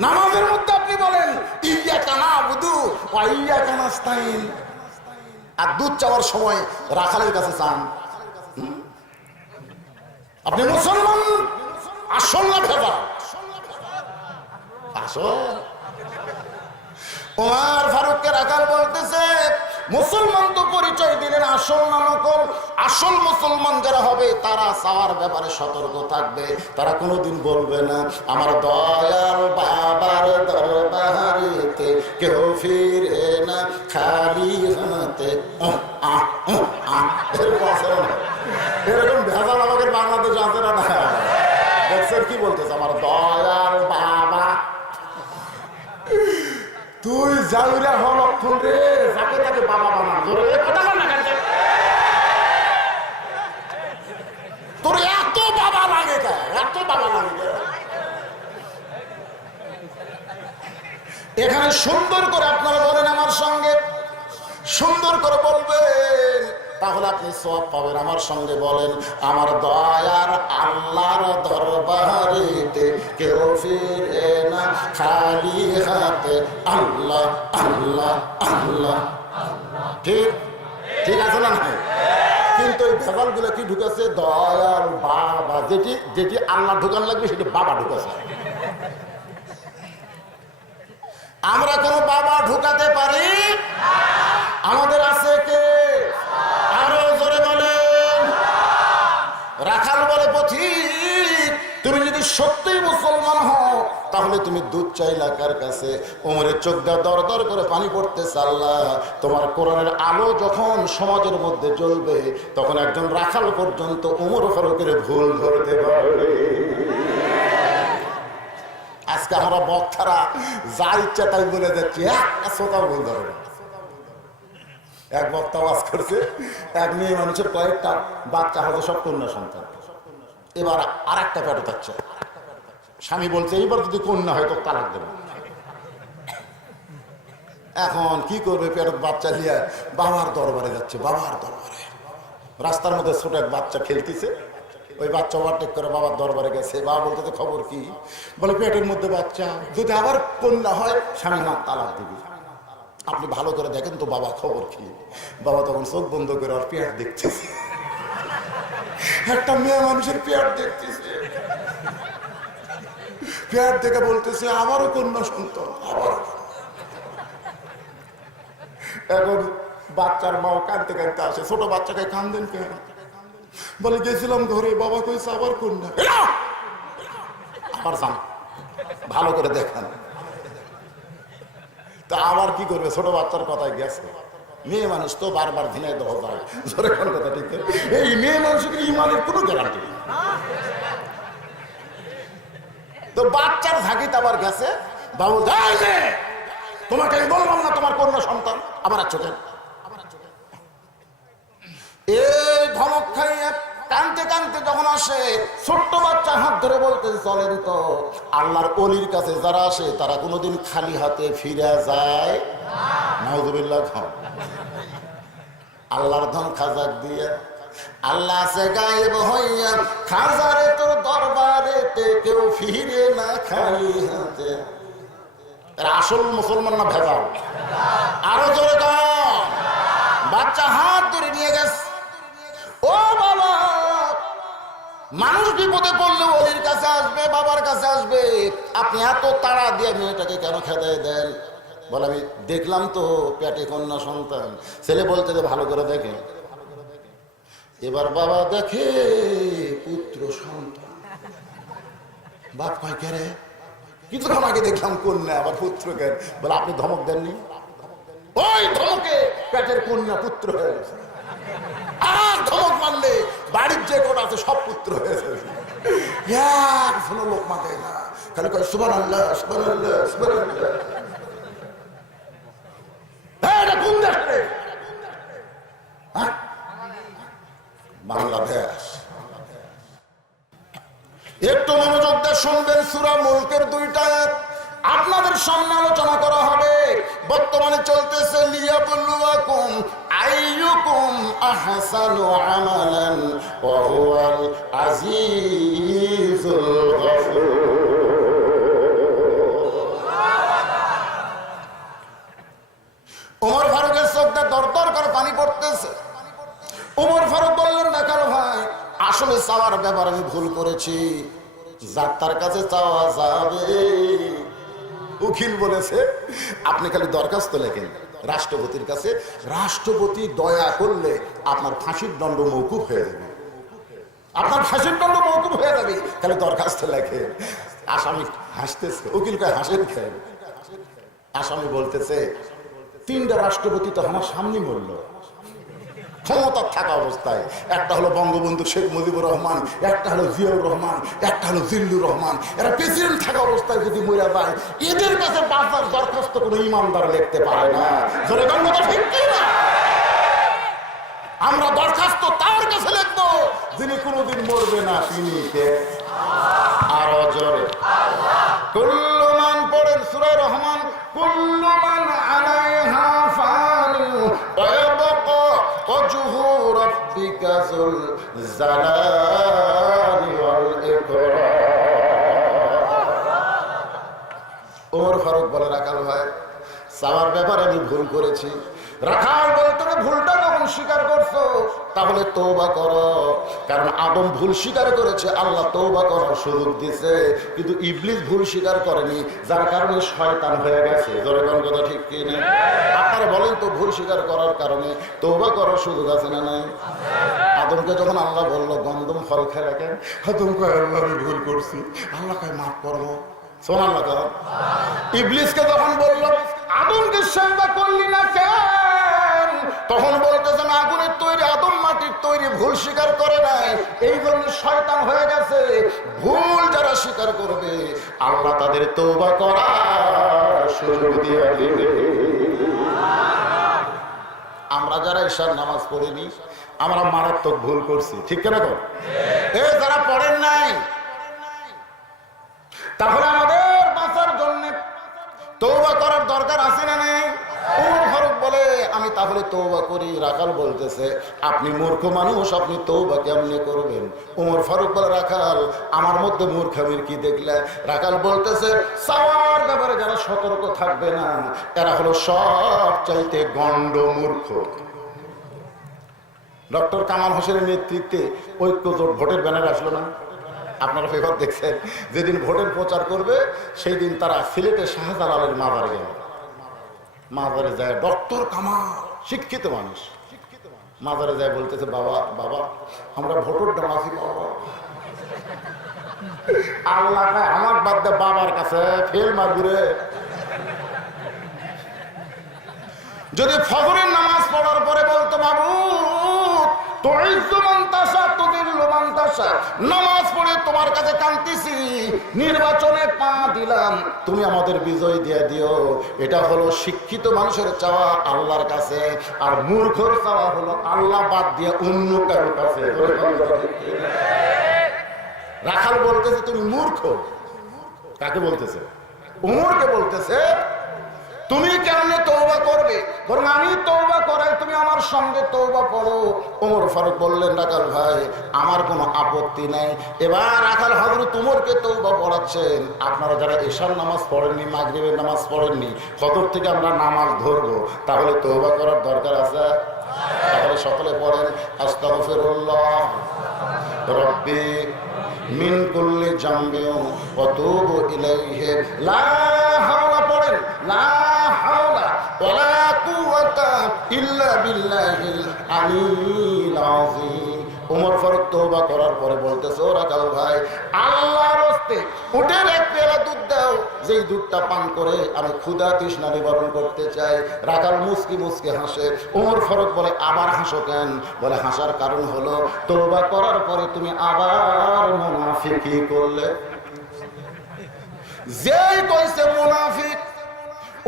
নামাজের মধ্যে আপনি বলেন ইয়্যাকা না'বুদু ওয়া ইয়্যাকা নাস্তাইন, আর দুধ চাওয়ার সময় রাখালের কাছে চান। আপনি মুসলমান আসল না ভেজাল? আসল। ওমর ফারুককে রাখাল বলতেছে মুসলমান তো পরিচয় দিলেন, আসল না নকল? আসল মুসলমান যারা হবে তারা চাওয়ার ব্যাপারে সতর্ক থাকবে, তারা কোনোদিন বলবে না আমার দয়াল বাবার দরবারেতে কেউ ফিরে না খালি হাতে। এরকম ভেজাল আমাদের বাংলাদেশে আছে না? দেখছেন কি বলতেছে আমার দয়াল বাবা? তুই যাইরা হল রে, যাকে তাকে বাবা বানা তোর এত বাবা লাগে, এত বাবা লাগে। এখানে সুন্দর করে আপনারা বলেন আমার সঙ্গে, সুন্দর করে বলবেন, তাহলে আপনি সওয়াব পাবেন। আমার সঙ্গে বলেন আমার দয়ার আল্লাহর দরবারেতে কেউ ফিরে না খালি হাতে। আল্লাহ আল্লাহ আল্লাহ। ঠিক ঠিক আছে না? কিন্তু এই ভেজাল গুলো কি ঢুকেছে? দয়াল বাবা, যেটি যেটি আল্লাহ ঢুকান লাগবে সেটি বাবা ঢুকেছে। আমরা কোনো বাবা ঢুকাতে পারি? আমাদের আছে কে? আরো জোরে বলেন। রাখাল বলে পথিক তুমি যদি যদি সত্যিই মুসলমান হও তাহলে তুমি দুধ চাইলা কার কাছে? ওমরের চোখ দিয়ে দর দর করে পানি পড়তেছে। আল্লাহ, তোমার কোরআনের আলো যখন সমাজের মধ্যে জ্বলবে তখন একজন রাখাল পর্যন্ত ওমর ফারুকের ভুল ধরতে পারবে। আজকে আমরা বক্তারা যা ইচ্ছা তাই বলে যাচ্ছি, একটা শ্রোতাও ভুল ধরে না। এক বক্তা ওয়াজ করছে, এক মেয়ে মানুষের কয়েকটা বাচ্চা হয়তো সব কন্যা সন্তান, এবার আর একটা পেটে থাকছে। স্বামী বলছে এইবার যদি কন্যা হয় তো তালাক দেবে। এখন কি করবে? পেটের বাচ্চা নিয়ে বাবার দরবারে যাচ্ছে। বাবার দরবারে রাস্তার মধ্যে ছোট এক বাচ্চা খেলতেছে, ওই বাচ্চা ওভারটেক করে বাবার দরবারে গেছে। বাবা বলতে খবর কি? বলে পেটের মধ্যে বাচ্চা, যদি আবার কন্যা হয় স্বামী না তালাক দিবি। আপনি ভালো করে দেখেন তো বাবা খবর কি? বাবা তখন চোখ বন্ধ করে আর পেট দেখতেছে, একটা মেয়ে মানুষের পেট দেখতেছে। পেট দেখে বলতেছে আবারও কন্যা সন্তান, আবারও। এখন বাচ্চার মাও কাঁদতে কাঁদতে আসে, ছোট বাচ্চাকে কান্দেন কেন? বলে গেছিলাম ঘরে, বাবা কইছে আবার কন্যা। আবার যান, ভালো করে দেখান। তা আবার কি করবে? ছোট বাচ্চার কথায় গেছে। মেয়ে মানুষ তো বারবার ধিনাই দেওয়া যায়, জোরে কোন কথা ঠিক? এই মেয়ে মানুষের ইমানের কোনো গ্যারান্টি নেই। তো বাচ্চার ঝাঁকিতে আবার গেছে। বাবু তোমাকে আমি বললাম না তোমার কন্যা সন্তান, আবার আছো কেন? এই ধমক খাইয়ে কানতে কানতে যখন আসে, ছোট্ট বাচ্চা হাত ধরে বলতে চলেন তো আল্লাহর ওলির কাছে যারা আসে তারা কোনোদিন খালি হাতে ফিরে যায়? নাউযুবিল্লাহ। আল্লাহর ধন খাজাক দিয়ে, আল্লাহ আছে গায়েব হইয়া, খাজারে তোর দরবারেতে কেউ ফিরে না খালি হাতে। আসল মুসলমান না ভেজাল? আরো জোরে কর। বাচ্চা হাত ধরে নিয়ে গেছে। ও বাবা, মানুষ বিপদে পড়লে ওলির কাছে আসবে, বাবার কাছে আসবে, আপনি এত তাড়া দিয়ে মেয়েটাকে কেন খেদায় দেন? বলে আমি দেখলাম তো পেটে কন্যা সন্তান। ছেলে বলতে ভালো করে দেখে। এবার বাবা দেখে পুত্র সন্তান। বাপ কয় কে রে? কিছুক্ষণ আগে দেখলাম কন্যা, আবার পুত্র কেন? বলে আপনি ধমক দেননি? ওই ধমকে পেটের কন্যা পুত্র হয়ে গেছে। আর ধমক মারলে বাড়ির যে কোন আছে সব পুত্র হয়ে যাবে। শোনো লোক মাকে না, খালি কয় সুবহানাল্লাহ, সুবহানাল্লাহ, সুবহানাল্লাহ। এটা কোন দেশ রে? বাংলাদেশ। একটু মনোযোগ দিয়ে শুনবেন, সূরা মুলকের 2টা আয়াত আপনাদের সামনে আলোচনা করা হবে। বর্তমানে চলতেছে লিয়াবলুয়াকুম আইয়ুকুম আহসানু আমালান ওয়া হুয়াল আজিজুল গফুর। ওমর ফারুকের চোখটা দরদর করে পানি পড়তেছে। ওমর ফারুক বললেন দেখার ভাই, আসলে চাওয়ার ব্যাপার আমি ভুল করেছি, যাত্রার কাছে চাওয়া যাবে। উকিল বলেছে আপনি খালি দরখাস্ত লেখেন রাষ্ট্রপতির কাছে, রাষ্ট্রপতি দয়া করলে আপনার ফাঁসির দণ্ড মওকুফ হয়ে যাবে, আপনার ফাঁসির দণ্ড মওকুফ হয়ে যাবে, খালি দরখাস্ত লেখেন। আসামি হাসতেছে, উকিল কয় হাসেন খেয়ে। আসামি বলতেছে 3টা রাষ্ট্রপতি তো আমার সামনে মরল ক্ষমতা থাকা অবস্থায়। একটা হলো বঙ্গবন্ধু শেখ মুজিবুর রহমান, একটা হলো জিয়াউর রহমান, একটা হলো জিল্লুর রহমান। এরা প্রেসিডেন্ট থাকা অবস্থায় যদি মরে যায়, এদের কাছে বাঁচার দরখাস্ত কোনো ইমানদার লিখতে পারে না। আমরা দরখাস্ত তার কাছে লিখবো যিনি কোনোদিন মরবে না। তিনি কে? আরো জোরে কুল্লু মান পড়েন সূরা রহমান। কুল্লু মান আলাইহা ফান ওয়া ইয়াবকা ওয়াজহু রাব্বিকা যুল জালালি ওয়াল ইকরাম। ওমর ফারুক বলে রাখাল ভাই, চাওয়ার ব্যাপারে আমি ভুল করেছি। রাখাল বলতে ভুলটা যখন স্বীকার করছো তাহলে তওবা করো, কারণ আদম ভুল স্বীকার করেছে, আল্লাহ তওবা করার সুযোগ দিয়েছে, কিন্তু ইবলিস ভুল স্বীকার করেনি, যার কারণে শয়তান হয়ে গেছে। জোরে কোন কথা ঠিক কি না? আপনারা বলেন তো ভুল স্বীকার করার কারণে তওবা করার সুযোগ আছে না নাই? আদমকে যখন আল্লাহ বললো গন্ধম ফল খেয়ে রাখেন, আদম কয় আল্লাহ আমি ভুল করছি, আল্লাহ কয় মাফ করবো। সুবহানাল্লাহ। ইবলিসকে যখন বললো আদমকে সেজদা করলি না কেন, তখন বলতেছেন আগুনের তৈরি, আদম মাটির তৈরি, ভুল স্বীকার করে নাই, এই জন্য শয়তান হয়ে গেছে। ভুল যারা স্বীকার করবে আল্লাহ তাদের তওবা করার সুযোগ দিয়ে দিবে। আমরা যারা ঈশার নামাজ পড়িনি আমরা মারাত্মক ভুল করছি, ঠিক কেন? যারা পড়েন নাই, তাহলে আমাদের বাঁচার জন্য তওবা করার দরকার আছে না নেই? ওমর ফারুক বলে আমি তাহলে তওবা করি। রাখাল বলতেছে আপনি মূর্খ মানুষ, আপনি তওবা কেমনে করবেন? ওমর ফারুক বলে রাখাল আমার মধ্যে মূর্খামির কি দেখলে? রাখাল বলতেছে চাওয়ার ব্যাপারে যারা সতর্ক থাকবে না এরা হলো সব চাইতে গণ্ড মূর্খ। ডক্টর কামাল হোসেনের নেতৃত্বে ঐক্যজোট ভোটের ব্যানার আসলো না? আপনারা ফেভার দেখছেন, যেদিন ভোটের প্রচার করবে সেই দিন তারা সিলেটের শাহজালালের মাজারে গেল। মাজারে যায় ডক্টর কামাল, শিক্ষিত মানুষ, মাজারে যায় বলতেছে বাবা বাবা আমরা ভোটের ডামাছি পাবো। আল্লাহ আমার বাদ দে, বাবার কাছে ফেল মারবি। যদি ফজরের নামাজ পড়ার পরে বলতো বাবু নামাজ পড়ে তোমার কাছে কাঁদতেছি, নির্বাচনে পা দিলাম, তুমি আমাদের বিজয় দিয়ে দিও, এটা হলো শিক্ষিত মানুষের চাওয়া আল্লাহর কাছে। আর মূর্খর চাওয়া হলো আল্লাহ বাদ দিয়ে অন্য কারোর কাছে। রাখাল বলতেছে তুমি মূর্খ। কাকে বলতেছে? উমরকে বলতেছে তুমি কেমনে তওবা করবে, বরং আমি তওবা করাই, তুমি আমার সঙ্গে তওবা পড়ো। ওমর ফারুক বললেন রাখাল ভাই আমার কোনো আপত্তি নাই। এবার রাখাল হযরত উমরকে তওবা পড়াচ্ছেন। আপনারা যারা এশার নামাজ পড়েননি, মাগরিবের নামাজ পড়েননি, ফজর থেকে আমরা নামাজ ধরবো, তাহলে তওবা করার দরকার আছে। তাহলে সকলে পড়েন আস্তাগফিরুল্লাহ রব্বি মিন কুল্লি জামবিন ওয়া তুবু ইলাইহি। লা হাওলা পড়েন, লা হাওলা ওয়ালা কুওয়াতা ইল্লা বিল্লাহিল আলিয়্যিল আযীম। ওমর ফারুক তওবা করার পরে বলতেছে ও রাখাল ভাই আল্লাহর রাস্তে উটের এক পেয়ালা দুধ দাও, যেই দুধটা পান করে আমি ক্ষুধা তৃষ্ণা নিবারণ করতে চাই। রাখাল মুস্কি মুস্কি হাসে। ওমর ফারুক বলে আবার হাসো কেন? বলে হাসার কারণ হলো তওবা করার পরে তুমি আবার মুনাফিকি করলে। যেই কইছে মুনাফিক,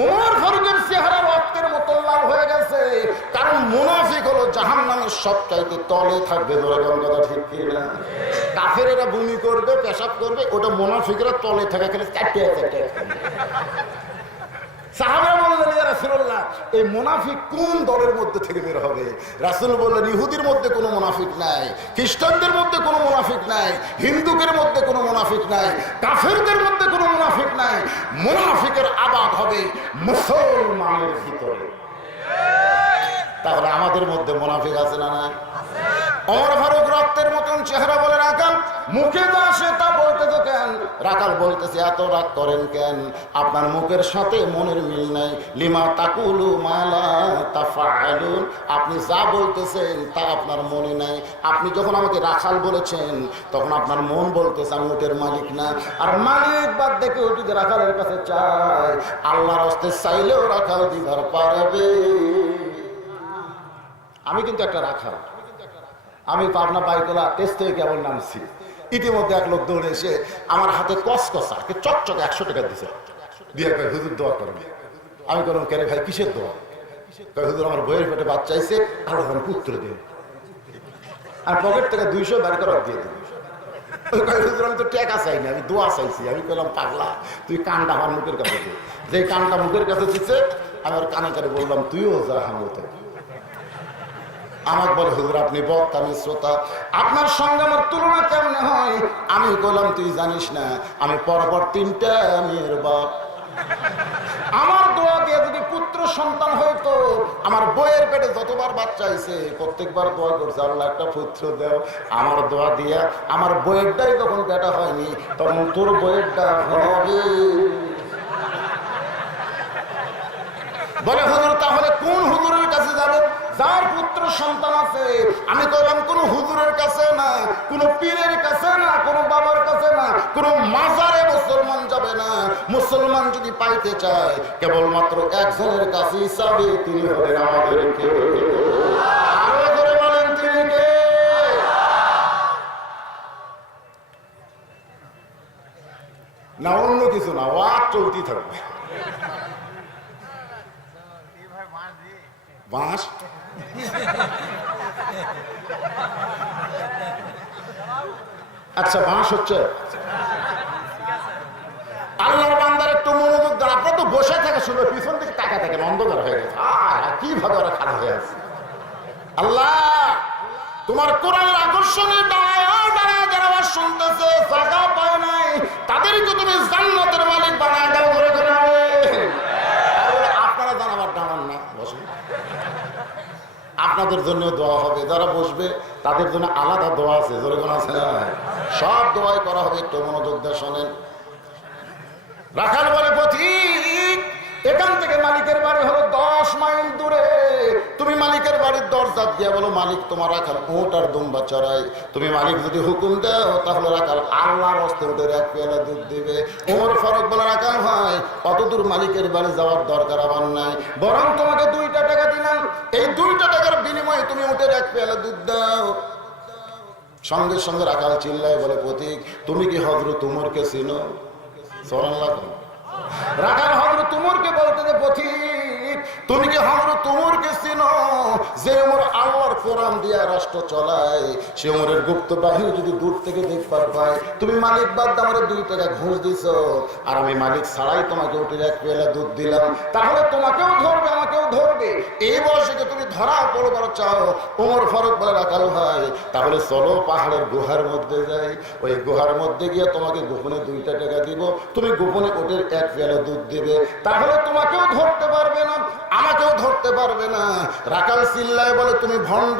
ওমর ফারুকের চেহারা রক্তের মতো লাল হয়ে গেছে। কারণ মুনাফিক হলো জাহান্নামের সবচাইতে তলে থাকবে। কথা ঠিক কি না? কাফেরেরা বমি করবে, পেশাব করবে, ওটা মুনাফিকরা তলে থাকা খেলে চারটে চারটে। সাহাবা বললেন ইয়া রাসূলুল্লাহ এই মুনাফিক কোন দলের মধ্যে থেকে বের হবে? রাসূল বললেন ইহুদির মধ্যে কোনো মুনাফিক নাই, খ্রিস্টানদের মধ্যে কোনো মুনাফিক নাই, হিন্দুদের মধ্যে কোনো মুনাফিক নাই, কাফেরদের মধ্যে কোনো মুনাফিক নাই। মুনাফিকের আবাদ হবে মুসলমানের ভিতরে। তাহলে আমাদের মধ্যে মুনাফিক আছে না নাই? ওমর ফারুক রক্তের মতন চেহারা বলে রাখাল মুখে যা আসে তা বলতেছে কেন? রাখাল বলতেছে এত রাগ করেন কেন? আপনার মুখের সাথে মনের মিল নাই। লিমা তাকুলু মা লা তাফআলুন, আপনি যা বলতেছেন তা আপনার মনে নাই। আপনি যখন আমাকে রাখাল বলেছেন তখন আপনার মন বলতেছে আমি উটের মালিক না। আর মালিক বাদ দেখে উঠিতে রাখালের কাছে চায়, আল্লাহর হস্তে চাইলেও রাখাল দিবার পারবে। আমি কিন্তু একটা রাখাল, আমি পাবনা বাইকলা টেস্ট থেকে কেমন নামছি, ইতিমধ্যে এক লোক দৌড়ে এসে আমার হাতে কসকসা চকচকে 100 টাকা দিছে, দিয়ে কয় হুজুর দোয়া করেন। আমি বললাম কেন ভাই কিসের দোয়া? কয় হুজুর আমার বইয়ের পেটে বাচ্চা আইছে, আরো আমার পুত্র দিন। আর পকেট থেকে 200 বের করে দিয়ে দিন। হুজুর আমি তো টাকা চাইনি, আমি দোয়া চাইছি। আমি বললাম পাগলা তুই কানটা আমার মুখের কাছে দে। যে কানটা মুখের কাছে দিচ্ছে আমি ওর কানে কানে বললাম তুইও যা হামতে। আমাকে বলে হুজুর আপনি বক্তা আমি শ্রোতা, আপনার সঙ্গে আমার তুলনা কেমনে হয়? আমি বললাম তুই জানিস না আমি পরপর 3টা মেয়ের বাপ। আমার দোয়া দিয়ে যদি পুত্র সন্তান হয়তো, আমার বইয়ের পেটে যতবার বাচ্চা হয়েছে প্রত্যেকবার দোয়া করছে আল্লাহ একটা পুত্র দেও। আমার দোয়া দিয়া আমার বইয়েরটাই যখন বেটা হয়নি তখন তোর বইয়েরটা হবে। বলে হুজুর তাহলে কোন হুজুরের কাছে যাবো? যার পুত্র সন্তান আছে, আমি কইলাম কোন হুজুরের কাছে না, কোন পীরের কাছে না, কোন বাবার কাছে না, কোন মাজারে মুসলমান যাবে না। মুসলমান যদি পাইতে চায় কেবলমাত্র একজনের কাছে যাবে, তিনি হলেন আমাদেরকে। আরো করে বলেন তিনি কে? না অন্য কিছু না, ওয়াজ চলতেই থাকবে। বাঁশ আচ্ছা, বাঁশ হচ্ছে আল্লাহর বান্দার একটু মনোযোগ দেন। আপনার তো বসে থাকে শুনে পিছন থেকে টাকা থাকেন, অন্ধকার হয়ে গেছে, কিভাবে ওরা খারাপ হয়ে আছে। আল্লাহ তোমার কোরআনের আকর্ষণের দাঁড়ায় যারা শুনতেছে, জায়গা পায় নাই, তাদেরকে তুমি জান্নাতের মালিক বানায় দাও। ধরে ধরে আপনারা জানাবার দাঁড়ান না, বসেন। আপনাদের জন্য দোয়া হবে, যারা বসবে তাদের জন্য আলাদা দোয়া আছে, যেরকম আছে না, সব দোয়াই করা হবে। একটু মনোযোগ দিয়ে শোনেন। রাখাল বলে পথিক, এখান থেকে মালিকের বাড়ি হলো 10 মাইল দূরে। তুমি মালিকের বাড়ির দরজা দিয়ে বলো, মালিক তোমার রাখাল উট আর দুম্বা চড়াই। তুমি মালিক যদি হুকুম দাও তাহলে রাখাল আল্লাহর হস্তে উঠে 1 পেয়ালা দুধ দিবে। ওমর ফারুক বলে, রাখাল ভাই অত দূর মালিকের বাড়ি যাওয়ার দরকার আমার নাই, বরং তোমাকে 2টা টাকা দিলাম, এই 2টা টাকার বিনিময়ে তুমি উঠের 1 পেয়ালা দুধ দাও। সঙ্গে সঙ্গে রাখাল চিল্লায় বলে, পথিক তুমি কি হযরত উমরকে চিনো? রাখাল হযরত উমরকে বলতে যে, পথিক তুমি কি হযরত উমরকে চিনো? যে উমর আল্লাহর কোরআন দিয়া রাষ্ট্র চলায়, সে উমরের গুপ্ত বাহিনী যদি দূর থেকে দেখবার পায়, তুমি মালিক বাদ আমার 2 টাকা ঘুষ দিছো, আর আমি মালিক ছাড়াই তোমাকে উঠে 1 পেয়ালা দুধ দিলাম, তাহলে তোমাকেও ধরবে আমাকেও ধরবে। এই বয়সে তুমি ধরা পড়বার চাও? ওমর ফারুক বলে, রাখাল ভাই তাহলে চলো পাহাড়ের গুহার মধ্যে যাই, ওই গুহার মধ্যে গিয়ে তোমাকে গোপনে 2টা টাকা দিব, তুমি গোপনে ওটের 1 পেয়ালা দুধ দেবে, তাহলে তোমাকেও ধরতে পারবে না, আমাকেও ধরতে পারবে না। রাখাল চিল্লায় বলে, তুমি ভণ্ড,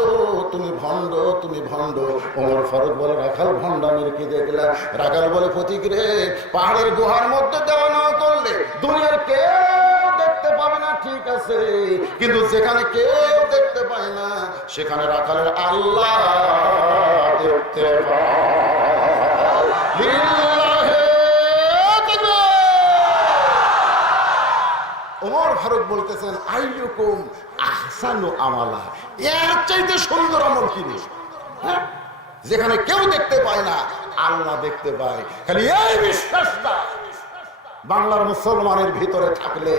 তুমি ভণ্ড, তুমি ভণ্ড। ওমর ফারুক বলে, রাখাল ভণ্ডামির কি দেখলা? রাখাল বলে, পথিক রে, পাহাড়ের গুহার মধ্যে দেওয়া না করলে দুনিয়ার কেউ দেখতে পাবে না, ঠিক আছে, কিন্তু যেখানে কেউ দেখতে পায় না সেখানে রাখালের আল্লাহ দেখতে পায়। ওমর ফারুক বলতেছেন, আইয়ুকুম আহসানু আমালা, এর চাইতে সুন্দর আমল কি নেই? যেখানে কেউ দেখতে পায় না আল্লাহ দেখতে পায়। খালি এই বিশ্বাসটা বাংলার মুসলমানের ভিতরে থাকলে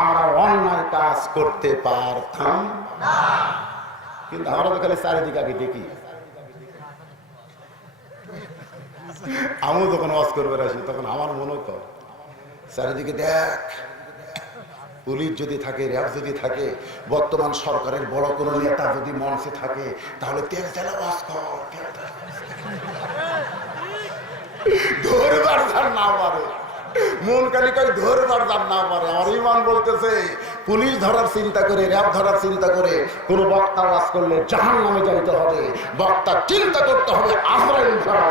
আমরা অন্যায় কাজ করতে পারতাম না। কিন্তু আমরা তো খালি চারিদিকে আগে দেখি। আমিও যখন ওয়াজ করবে আসি তখন আমার মনে কর, চারিদিকে দেখ, পুলিশ যদি থাকে, র্যাব যদি থাকে, বর্তমান সরকারের বড় কোনো নেতা যদি মঞ্চে থাকে, তাহলে তেল চালা ওয়াজ কর, ধরবার যার না পারে, মন কালি কই ধরবার যার না পারে। আমার ইমান বলতেছে, পুলিশ ধরার চিন্তা করে, র্যাব ধরার চিন্তা করে কোন বক্তা ওয়াজ করলে জাহান্নামে যাইতে হবে, বক্তা চিন্তা করতে হবে আজরাইল ধরা।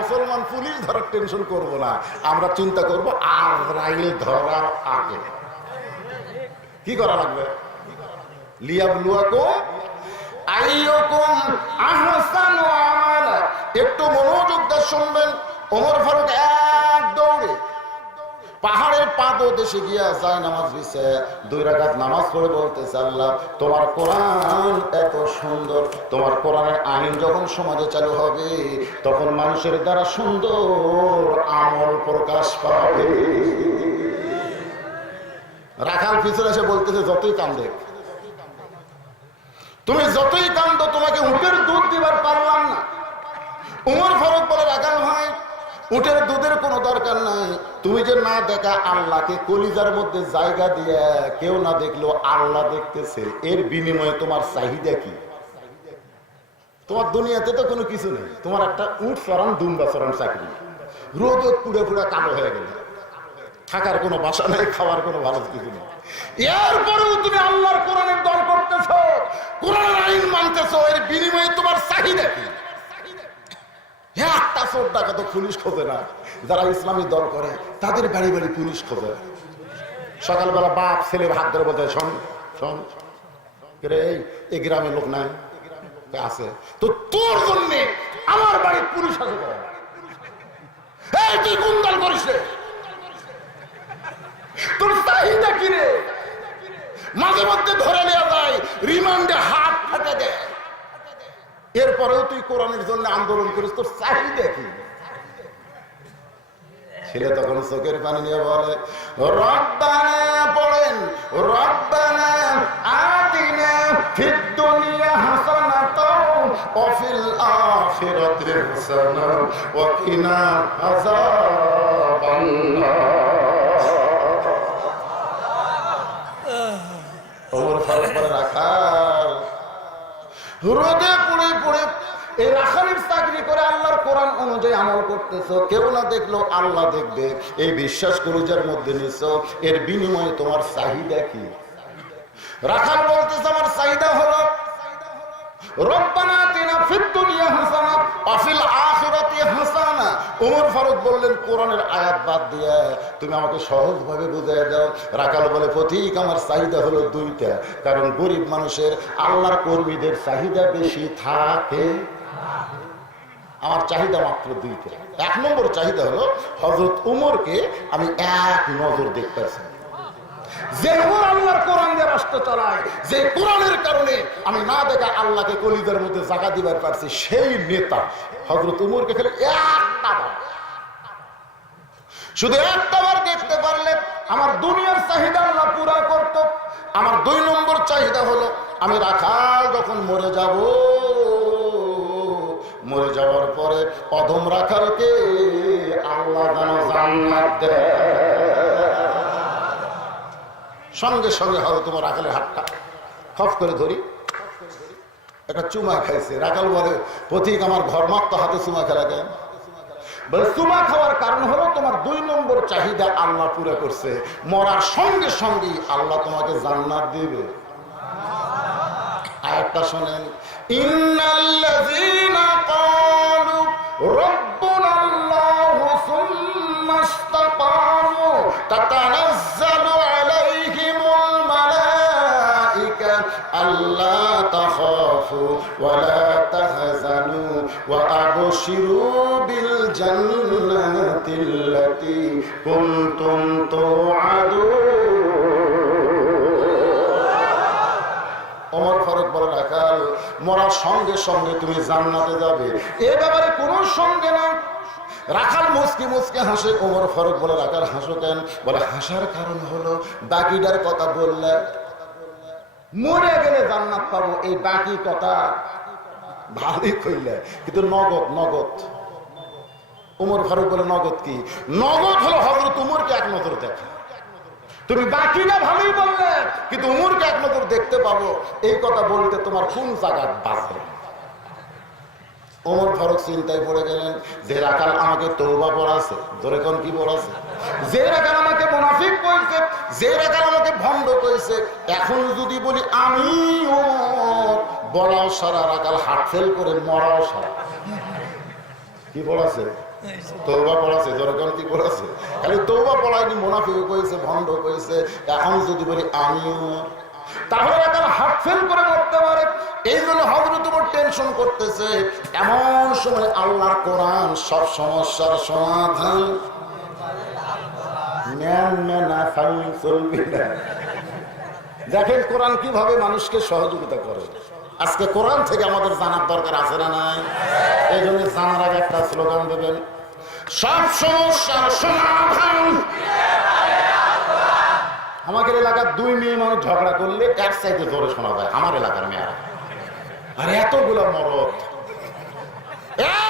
মুসলমান পুলিশ ধরার টেনশন করব না, আমরা চিন্তা করব আজরাইল ধরার আগে কি করা লাগবে। লিয়াবলুয়াকুম আইয়ুকুম আহসানু আমালা। একটু মনোযোগ দিয়ে শুনবেন। ওমর ফারুক এক দৌড়ে পাহাড়ের পাদদেশে গিয়া যায় নামাজ বিছে 2 রাকাত নামাজ পড়ে বলতেছে, আল্লাহ তোমার কোরআন এত সুন্দর, তোমার কোরআনের আইন যখন সমাজে চালু হবে তখন মানুষের দ্বারা সুন্দর আমল প্রকাশ পাবে। রাখাল পিছনে এসে বলতেছে, যতই কান্দে, তুমি যতই কান্দো, তোমাকে উটের দুধ দিবার পারলাম না। ওমর ফারুক বলে, রাখাল ভাই উটের দুধের কোনো দরকার নাই, তুমি যে না দেখা আল্লাহকে কলিজার মধ্যে জায়গা দিয়ে কেউ না দেখলো আল্লাহ দেখতেছে, এর বিনিময়ে তোমার চাহিদা কি? তোমার দুনিয়াতে তো কোনো কিছু নেই, তোমার একটা উট চড়ান দুম্বা চড়ান চাকরি, রোদ পুড়ে পুড়ে কালো হয়ে গেল, থাকার কোনো বাসা নেই, খাওয়ার কোনো ভালো কিছু নেই, এরপরেও তুমি আল্লাহর কোরআনের দল করতেছো, কোরআনের আইন মানতেছো, এর বিনিময়ে তোমার চাহিদা কি? একটা চোর ডাকা তো পুলিশ খোঁজে না, যারা ইসলামী দল করে তাদের বাড়ি বাড়ি পুলিশ খোঁজে। সকালবেলা বাপ ছেলের হাত ধরে বলতে শোন শোন রে, এই গ্রামের লোক নাই আছে তো তোর জন্য আমার বাড়ির পুলিশ আছে, তুই গুন্ডাল করিস রে, তোর চাহিদা কি রে? মাঝে মধ্যে ধরে নেওয়া যায়, রিমান্ডে হাত ফাটে দেয়, এরপরেও তুই কোরআনের জন্য আন্দোলন করিস, তোর চাহিদা কি? ছেলে তখন চোখের পানি নিয়ে বলে রব্বানা, পড়েন রব্বানা আতিনা ফিদ দুনিয়া হাসানাতাও ওয়া ফিল আখিরাতি হাসানাতাও ওয়া কিনা আযাবান্নার। ওমর ফারুক বলে রাখাল, রোদে পুড়ে পুড়ে এই রাখালের চাকরি করে আল্লাহর কোরআন অনুযায়ী আমল করতেছো, কেউ না দেখলো আল্লাহ দেখবে, এই বিশ্বাস কলিজার মধ্যে নিছো, এর বিনিময়ে তোমার চাহিদা কি? রাখাল বলতেছে আমার চাহিদা হলো রব্বানা আতিনা ফিদ দুনিয়া হাসানা ওয়া ফিল আখিরাতি হাসানা। ওমর ফারুক বললেন কোরআনের আয়াত বাদ দিয়ে তুমি আমাকে সহজভাবে বুঝিয়ে দাও। রাখাল বলে পথিক আমার চাহিদা হলো দুইটা, কারণ গরিব মানুষের আল্লাহর কর্মীদের চাহিদা বেশি থাকে, আমার চাহিদা মাত্র দুইটা। এক নম্বর চাহিদা হলো হযরত উমরকে আমি এক নজর দেখতেছি, যে ওমর আল্লাহর কোরআন দিয়ে রাষ্ট্র চালায়, যে কোরআনের কারণে আমি না দেখা আল্লাহকে কলিজার মধ্যে জায়গা দিবার পারছি, সেই নেতা হযরত উমরকে খেলে একটা বার, শুধু একটা বার দেখতে পারলে আমার দুনিয়ার চাহিদা আল্লাহ পুরা করত। আমার দুই নম্বর চাহিদা হলো আমি রাখাল যখন মরে যাব, মরে যাওয়ার পরে অধম রাখালকে আল্লাহ যেন জান্নাত দেয়। সঙ্গে সঙ্গে হয়তো তোমার রাখালের হাতটা খপ করে ধরি, একটা চুমা খাইছে। রাখাল বলে পথিক আমার ঘর মাত্র হাতে চুমা খেলা কেন? বলে চুমা খাওয়ার কারণ হলো তোমার দুই নম্বর চাহিদা আল্লাহ পুরো করছে, মরার সঙ্গে সঙ্গেই আল্লাহ তোমাকে জান্নাত দিবে। আয়াতটা শোনেন, ইন্নাল্লাযীনা ক্বালু রাব্বুনাল্লাহু সুম্মা ইসতাকামু তাতানাজ্জালু আলাইহিমুল মালায়েকা আল্লা তাখাফু ওয়া লা তাহজানু ওয়া আবশিরু বিল জান্নাতিল্লাতী কুনতুম তুআদুন। ওমর ফারুক বলে রাখাল মরার সঙ্গে সঙ্গে তুমি জান্নাতে যাবে, এ ব্যাপারে কোনো সঙ্গে না। রাখাল মুচকি মুচকি হাসে। ওমর ফারুক বলে রাখাল হাসো কেন? বলে হাসার কারণ হলো বাকিটার কথা বললে মরে গেলে জান্নাত পাবো, এই বাকি কথা ভালোই কইলে, কিন্তু নগদ নগদ। ওমর ফারুক বলে নগদ কি? নগদ হলো হযরত উমরকে এক নজর দেখা। তুমি বাকিটা ভালোই বললে, কিন্তু উমরকে এক নজর দেখতে পাবো, এই কথা বলতে তোমার কোন জায়গা বাঁচবে? ওমর ফারুক চিন্তায় পড়ে গেলেন, যে রাখাল আমাকে তওবা পড়াছে, ধরে কোন কি পড়াছে, যে রাখাল আমাকে মুনাফিক কইছে, যে রাখাল আমাকে ভণ্ড কইছে, এখন যদি বলি আমি ওমর, বলাও সারা, রাখাল হার্ট ফেল করে মরাও সারা। কি পড়াছে? তওবা পড়াছে। জনগণ কি পড়াছে? খালি তওবা পড়ায়নি, মুনাফিক কইছে, ভণ্ড কইছে, এখন যদি বলি আমি ওমর, তাহলে রাখাল হার্ট ফেল করে মরতে পারে। এই জন্য হযরত ওমর টেনশন করতেছে। এমন সময় আল্লাহর কোরআন সব সমস্যার সমাধান, দেখেন কোরআন কিভাবে মানুষকে সহযোগিতা করে। আজকে কোরআন থেকে আমাদের জানার দরকার আছে না নাই? এই জন্য জানার আগে একটা স্লোগান দেবেন, সব সমস্যার সমাধান। আমাদের এলাকার দুই মেয়ে মানুষ ঝগড়া করলে এক সাইডে জোরে শোনা যায়, আমার এলাকার মেয়েরা। আর এতগুলো মরদ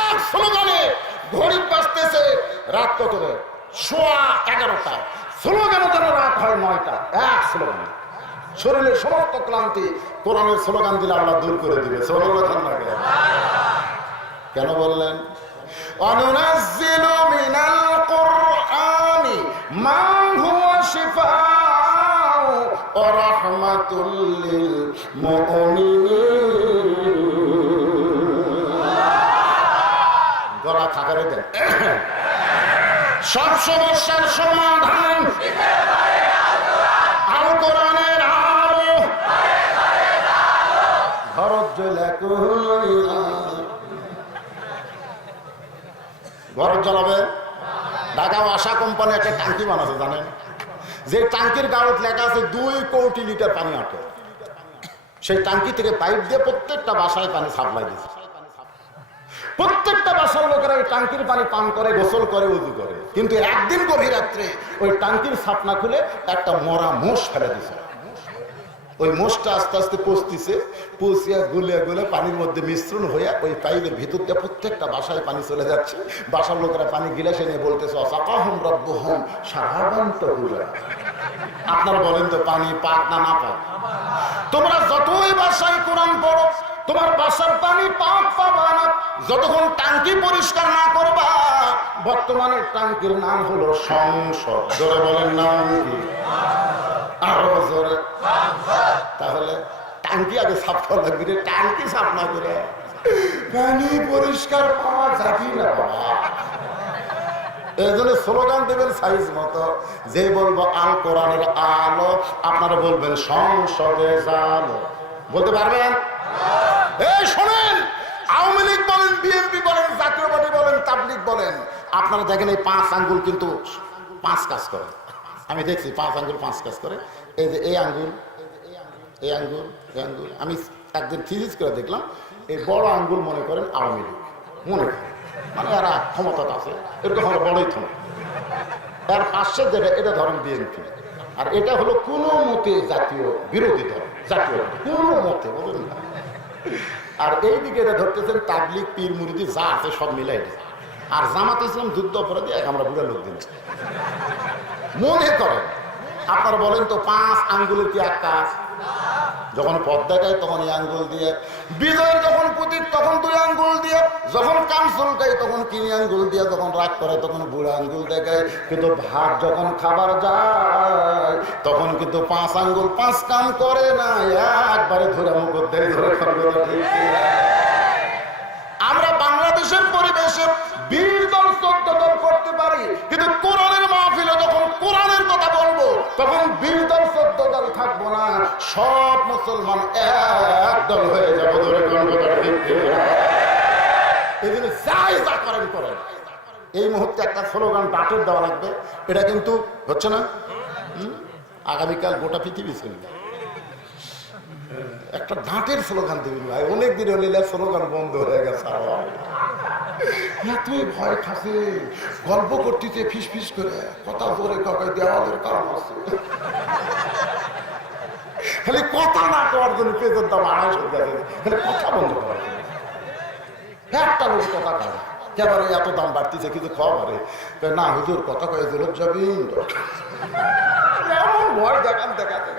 এক স্লোগানে, ঘড়ি বাজতেছে রাত কত, 11:15, স্লোগানে যেন রাত হয় 9টা, এক স্লোগানে। শরীরের সমস্ত ক্লান্তি কোরআনের স্লোগান দিলে আল্লাহ দূর করে দিবে। কেন বললেন? অনুনাজ্জিলু মিনাল কুরআনি মা হুয়া শিফাউ ওয়া রাহমাতুল লিল মুমিনিন। গলা থাকারে দেন। সব সমস্যার সমাধান কোরআনের আলো ঘরত জ্বলে ঘর জ্বলাবে। ঢাকা আশা কোম্পানি একটা ট্যাঙ্কি বানাচ্ছে জানেন, যে ট্যাঙ্কির গাড়ত লেখা আছে 2 কোটি লিটার পানি আটে। সেই ট্যাঙ্কি থেকে পাইপ দিয়ে প্রত্যেকটা বাসায় পানি সাপ্লাই দিচ্ছে। প্রত্যেকটা বাসার লোকেরা ওই ট্যাঙ্কির পানি পান করে, গোসল করে, উজু করে। কিন্তু একদিন গভীর রাত্রে ওই ট্যাঙ্কির ছাপনা খুলে একটা মরা মোষ ফেলে দিছে। ওই মোষটা আস্তে আস্তে পচতিছে, পচিয়া গুলে গুলে পানির মধ্যে মিশ্রণ হয়ে ওই পাইপের ভিতর দিয়ে প্রত্যেকটা বাসায় পানি চলে যাচ্ছে। বাসার লোকেরা পানি গিলাসে নিয়ে বলতেছে অসাকাহম রব্বুহুম শারাবান তাহুরা। আপনারা বলেন তো পানি পাক না না পাক? তোমরা যতই বাসায় কোরআন পড়ো তোমার বাসার পানি পাক পাবা না যতক্ষণ ট্যাঙ্কি পরিষ্কার না করবা। বর্তমানে ট্যাঙ্কির নাম হলো সংসদ। জোরে বলেন নাম কি? আরো জোরে। তাহলে ট্যাঙ্কি আগে সাফ করা লাগবে, ট্যাঙ্কি সাফ না করে পানি পরিষ্কার পাওয়া যাবে না বাবা। এই জন্য স্লোগান দেবেন সাইজ মতো, যে বলবো আল কোরআনের আলো আপনারা বলবেন সংসদে জালো। বলতে পারবেন? এই শোনেন, আওয়ামী লীগ বলেন, বিএনপি বলেন, জাতীয় পার্টি বলেন, তাবলিগ বলেন, আপনারা দেখেন এই 5 আঙ্গুল কিন্তু 5 কাজ করে। আমি দেখছি 5 আঙ্গুল 5 কাজ করে। এই যে এই আঙ্গুল, এই আঙ্গুল, এই আঙ্গুল, আমি একদিন ফিজিক্স করে দেখলাম এই বড় আঙ্গুল মনে করেন আওয়ামী লীগ, মনে করেন মানে এরা ক্ষমতা আছে, এরকম হলো বড়ই ক্ষমতা। এর পাশে যেটা এটা ধরেন বিএনপি, আর এটা হলো কোনো মতে জাতীয় বিরোধী দল, জাতীয় কোনো মতে বলুন না। আর এইদিকে এটা ধরতেছেন তাবলিগ, পীর মুরিদি যা আছে সব মিলাই দিচ্ছে। আর জামাত ইসলাম যুদ্ধ অপরাধী এক আমরা বুড়া লোক দিন মনে করেন। আপনারা বলেন তো 5 আঙ্গুলের কি এক কাজ? যখন পথ দেখায় তখন এই আঙ্গুল দিয়ে, বিজয়ের যখন প্রতীক তখন 2 আঙ্গুল দিয়ে, যখন কান চুলকায় তখন 3 আঙ্গুল দিয়ে, যখন রাগ করে তখন বুড়া আঙ্গুল দেখায়। কিন্তু ভাত যখন খাবার যায় তখন কিন্তু 5 আঙ্গুল 5 কাম করে না, একবারে ধরে মুখ দেয় ধরে। আমরা বাংলাদেশের পরিবেশে 20 দল 14 দল করতে পারি, কিন্তু কোরআনের মাহফিলে যখন কোরআনের কথা বলবো তখন 20 দল 14 দল থাকবো না, সব মুসলমান এক দল হয়ে যাবো। এই জন্য যাই যা করেন করেন। এই মুহূর্তে একটা স্লোগান ডাটের দেওয়া লাগবে, এটা কিন্তু হচ্ছে না। আগামীকাল গোটা পৃথিবী শুনবে একটা ডাঁটের স্লোগান দিবি ভাই। অনেকদিন হলে স্লোগান বন্ধ হয়ে গেছে। তুই ভয় খাসে গল্প করতেছে ফিস ফিস করে, কথা জোরে কাকায় দেওয়ালের কারণ আছে, খালি কথা না করার জন্য পেজের দাম 250 টাকা, খালি কথা বন্ধ করার জন্য একটা লোক কথা কয় কেবারে এত দাম বাড়তেছে কিছু খাওয়া পারে না। হুজুর কথা কয়ে জেলত যাবি, এমন ভয় দেখান দেখাতে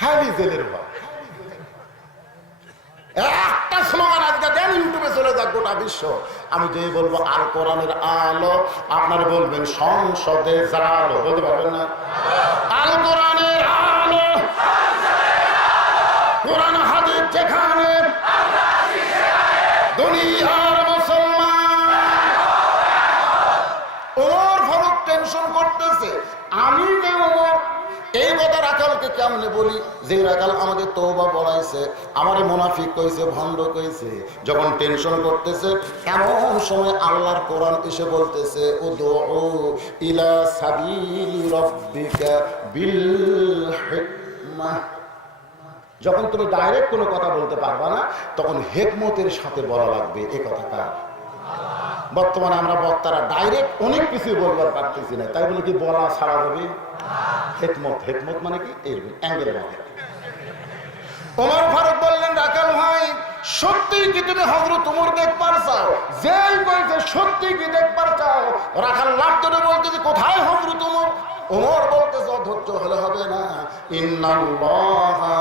খালি জেলের ভয়। একটা স্লোগান আজকে দেন, ইউটিউবে চলে যাক গোটা বিশ্ব। আমি যে বলবো আল কোরআনের আলো আপনারা বলবেন সংসদে জালো। বলতে পারবেন না? আল কোরআনের আলো, কোরআন হাদিস যেখানে দুনিয়ার মুসলমান। ওমর ফারুক টেনশন করতেছে, আমি যে ওমর এই কথা রাখালকে কেমনে বলি, যে রাখাল আমাকে তওবা পড়াইছে, আমারে মুনাফিক কইছে, ভণ্ড কইছে। যখন টেনশন করতেছে এমন সময় আল্লাহর কোরআন এসে বলতেছে উদউ ইলা সাবিলি রাব্বিকা বিল হিকমাহ। যখন তুমি ডাইরেক্ট কোনো কথা বলতে পারবা না তখন হিকমতের সাথে বলা লাগবে। এই কথাটা বর্তমানে আমরা বক্তারা ডাইরেক্ট অনেক কিছু বলবার পারতেছি না, তাই বলে কি বলা ছাড়া যাবে? হিকমত, হিকমত মানে কি এরকম অ্যাঙ্গেলের মধ্যে। ওমর ফারুক বললেন রাখাল ভাই সত্যি কি তুমি হযরত ওমর দেখবার চাও? যেই বলছে সত্যি কি দেখবার চাও, রাখাল লাভ ধরে বলতেছে কোথায় হযরত ওমর? ওমর বলতেছে অধৈর্য হলে হবে না, ইন্নাল্লাহা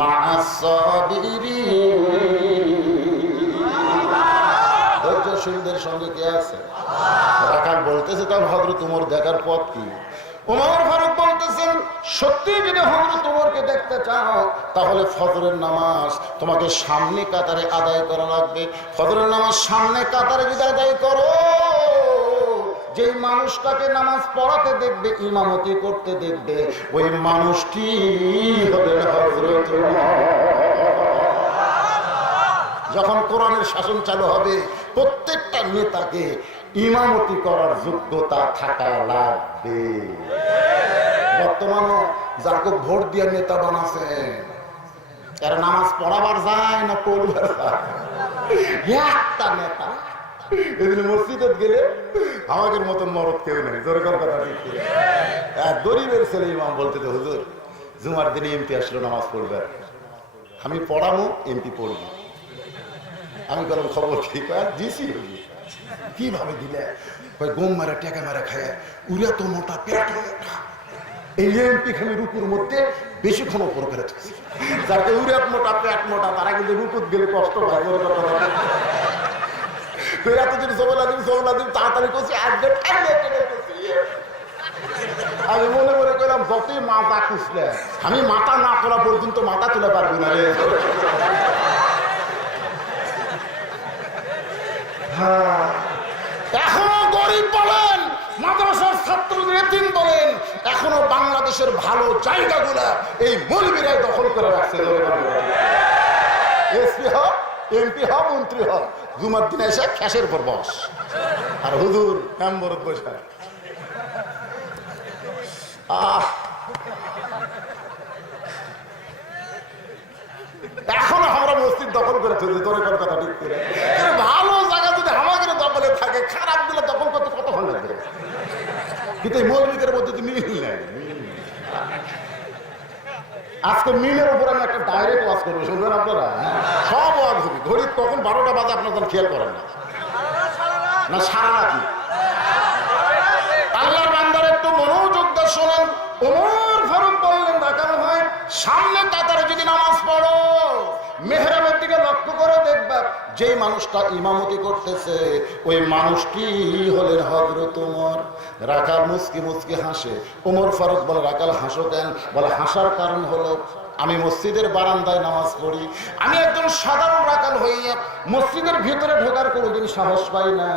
মা'আস সাবিরিন। ধৈর্যশীলদের সঙ্গে কে আছে? রাখাল বলতেছে তাহলে হযরত ওমর দেখার পথ কি? ওমর ফারুক বলতেছেন সত্যি যদি হযরত ওমরকে দেখতে চাও তাহলে ফজরের নামাজ তোমাকে সামনে কাতারে আদায় করা লাগবে। ফজরের নামাজ সামনে কাতারে যদি আদায় করো, যেই মানুষটাকে নামাজ পড়াতে দেখবে, ইমামতি করতে দেখবে, ওই মানুষটি হলেন হযরত ওমর। যখন কোরআনের শাসন চালু হবে, প্রত্যেকটা নেতাকে ইমামতি করার যোগ্যতা থাকা লাগবে। বর্তমানে যাকে ভোট দিয়ে নেতা বানাচ্ছেন, এরা নামাজ পড়াবার যায় না পড়বার যায়? একটা নেতা এদিন মসজিদে গেলে আমাদের মতন মরদ কেউ নেই, জোরে কথা ঠিক। গরিবের ছেলে ইমাম বলতে, তো হুজুর জুমার দিনে এমপি আসলো নামাজ পড়বে, আমি পড়াবো, এমপি পড়বো। আমি বললাম খবর ঠিক দিছি, কিভাবে দিলে? গম মারা টেকা মারা খায়, উড়া তো মোটা পেট মোটা, এই এমপি খালি রুকুর মধ্যে বেশিক্ষণ উপর করে থাকছে। যাকে উড়াত মোটা পেট মোটা, তারা কিন্তু রুকুত গেলে কষ্ট হয়। তাড়াতাড়ি করছি, আমি মনে মনে করলাম যতই মাথা খুঁজলে আমি মাথা না তোলা পর্যন্ত মাথা তুলে পারবি না রে। এখনো গরিব বলেন, মাদ্রাসার ছাত্র এতিম বলেন, এখনো বাংলাদেশের ভালো জায়গাগুলা এই মৌলবীরাই দখল করে রাখছে। এসপি হোক, এমপি হোক, মন্ত্রী হোক, জুমার দিনে এসে খ্যাসের উপর বস, আর হুজুর কামবরত বসে। এখনো আমরা মসজিদ দখল করে ফেলছি, তোর কথা ঠিক করে। ভালো জায়গা যদি আমাদের দখলে থাকে, খারাপ গুলো দখল করতে কত ভালো লাগবে। কিন্তু এই মৌলবীদের মধ্যে তো মিল নেই। আজকে মিলের উপর আমি একটা ডাইরেক্ট ওয়াজ করবো, শুনবেন আপনারা? সব ওয়াজ হবে, ঘড়ি কখন 12টা বাজে আপনার খেয়াল করেন না, না সারা রাতি। আল্লাহর বান্দার একটু মনোযোগ দিয়ে শোনেন। ওমর ফারুক বললেন, রাখাল ভাই সামনে কাতারে যদি নামাজ পড়ো, মেহরাবের দিকে লক্ষ্য করে দেখবা যেই মানুষটা ইমামতি করতেছে ওই মানুষটি হলেন হযরত ওমর। রাখাল মুচকি মুচকি হাসে। ওমর ফারুক বলে, রাখাল হাসো কেন? বলে, হাসার কারণ হলো আমি মসজিদের বারান্দায় নামাজ পড়ি, আমি একজন সাধারণ রাখাল হইয়া মসজিদের ভিতরে ঢোকার কোনোদিন সাহস পাই না।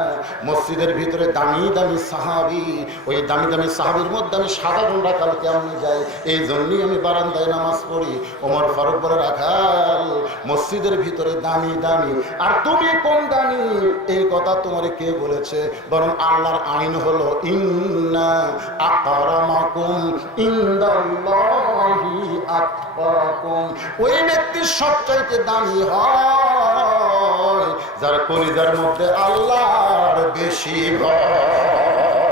মসজিদের ভিতরে দামি দামি সাহাবী, ওই দামি দামি সাহাবীর মধ্যে আমি সাধারণ রাখাল কেমনি যাই, এই জন্যই আমি বারান্দায় নামাজ পড়ি। ওমর ফারুক বলে, রাখাল মসজিদের ভিতরে দামি দামি, আর তুমি কোন দামি এই কথা তোমার কে বলেছে? বরং আল্লাহর আইন হলো ইন্না আকরামাকুম ইনদাল্লাহি আতকাকুম। ওই ব্যক্তি সবচাইতে দামি হয় যার কলিজার মধ্যে আল্লাহর বেশি ভয়।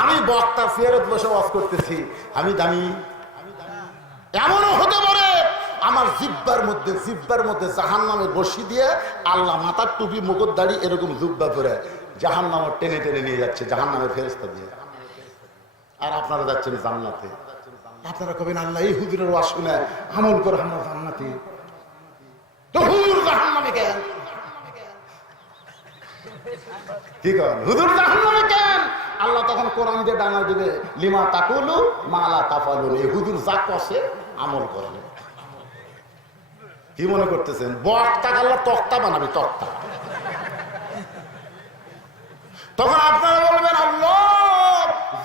আমি বক্তা ফেরত বসে ওয়াজ করতেছি, আমি দামি। এমনও হতে পারে আমার জিব্বার মধ্যে জাহান্নামে বসি দিয়ে আল্লাহ মাথার টুপি মুকুট দাড়ি এরকম জুব্বা করে জাহান্নামে টেনে টেনে নিয়ে যাচ্ছে, জাহান্নামের ফেরেশতা দিয়ে। আর আপনারা যাচ্ছেন জান্নাতে। আপনারা কবেন, আল্লাহ এই হুজুরের ওয়াজ শুনে আমল করে আমরা জান্নাতে। তো হুজুর জাহান্নামে কেন? কি করেন হুজুর জাহান্নামে কেন? আল্লাহ তখন কোরআন দিয়ে ডানা দিবে, লিমা তাকুলু মা লা তাফালুন। এই হুজুর যা কষে আমল করেন। কি মনে করতেছেন বক্তা আল্লাহ তক্তা বানাবে? তক্তা। তখন আপনারা বলবেন, আল্লাহ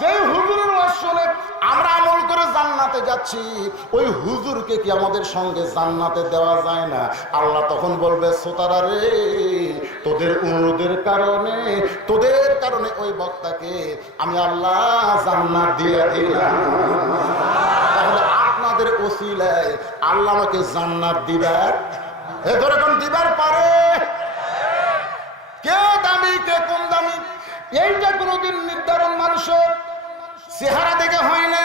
যে হুজুরের ওয়াজ শুনে আমরা আমল করে জান্নাতে যাচ্ছি, ওই হুজুরকে কি আমাদের সঙ্গে জান্নাতে দেওয়া যায় না? আল্লাহ তখন বলবে, সোতারা রে, তোদের অনুরোধের কারণে ওই বক্তাকে আমি আল্লাহ জান্নাত দিয়ে দিলাম। তাহলে আপনাদের ওসিলায় আল্লাহ আমাকে জান্নাত দিবার, এরকম দিবার পারে? কে দামি, কে কম দামি, এইটা কোনোদিন নির্ধারণ মানুষের চেহারা দেখে হয় না,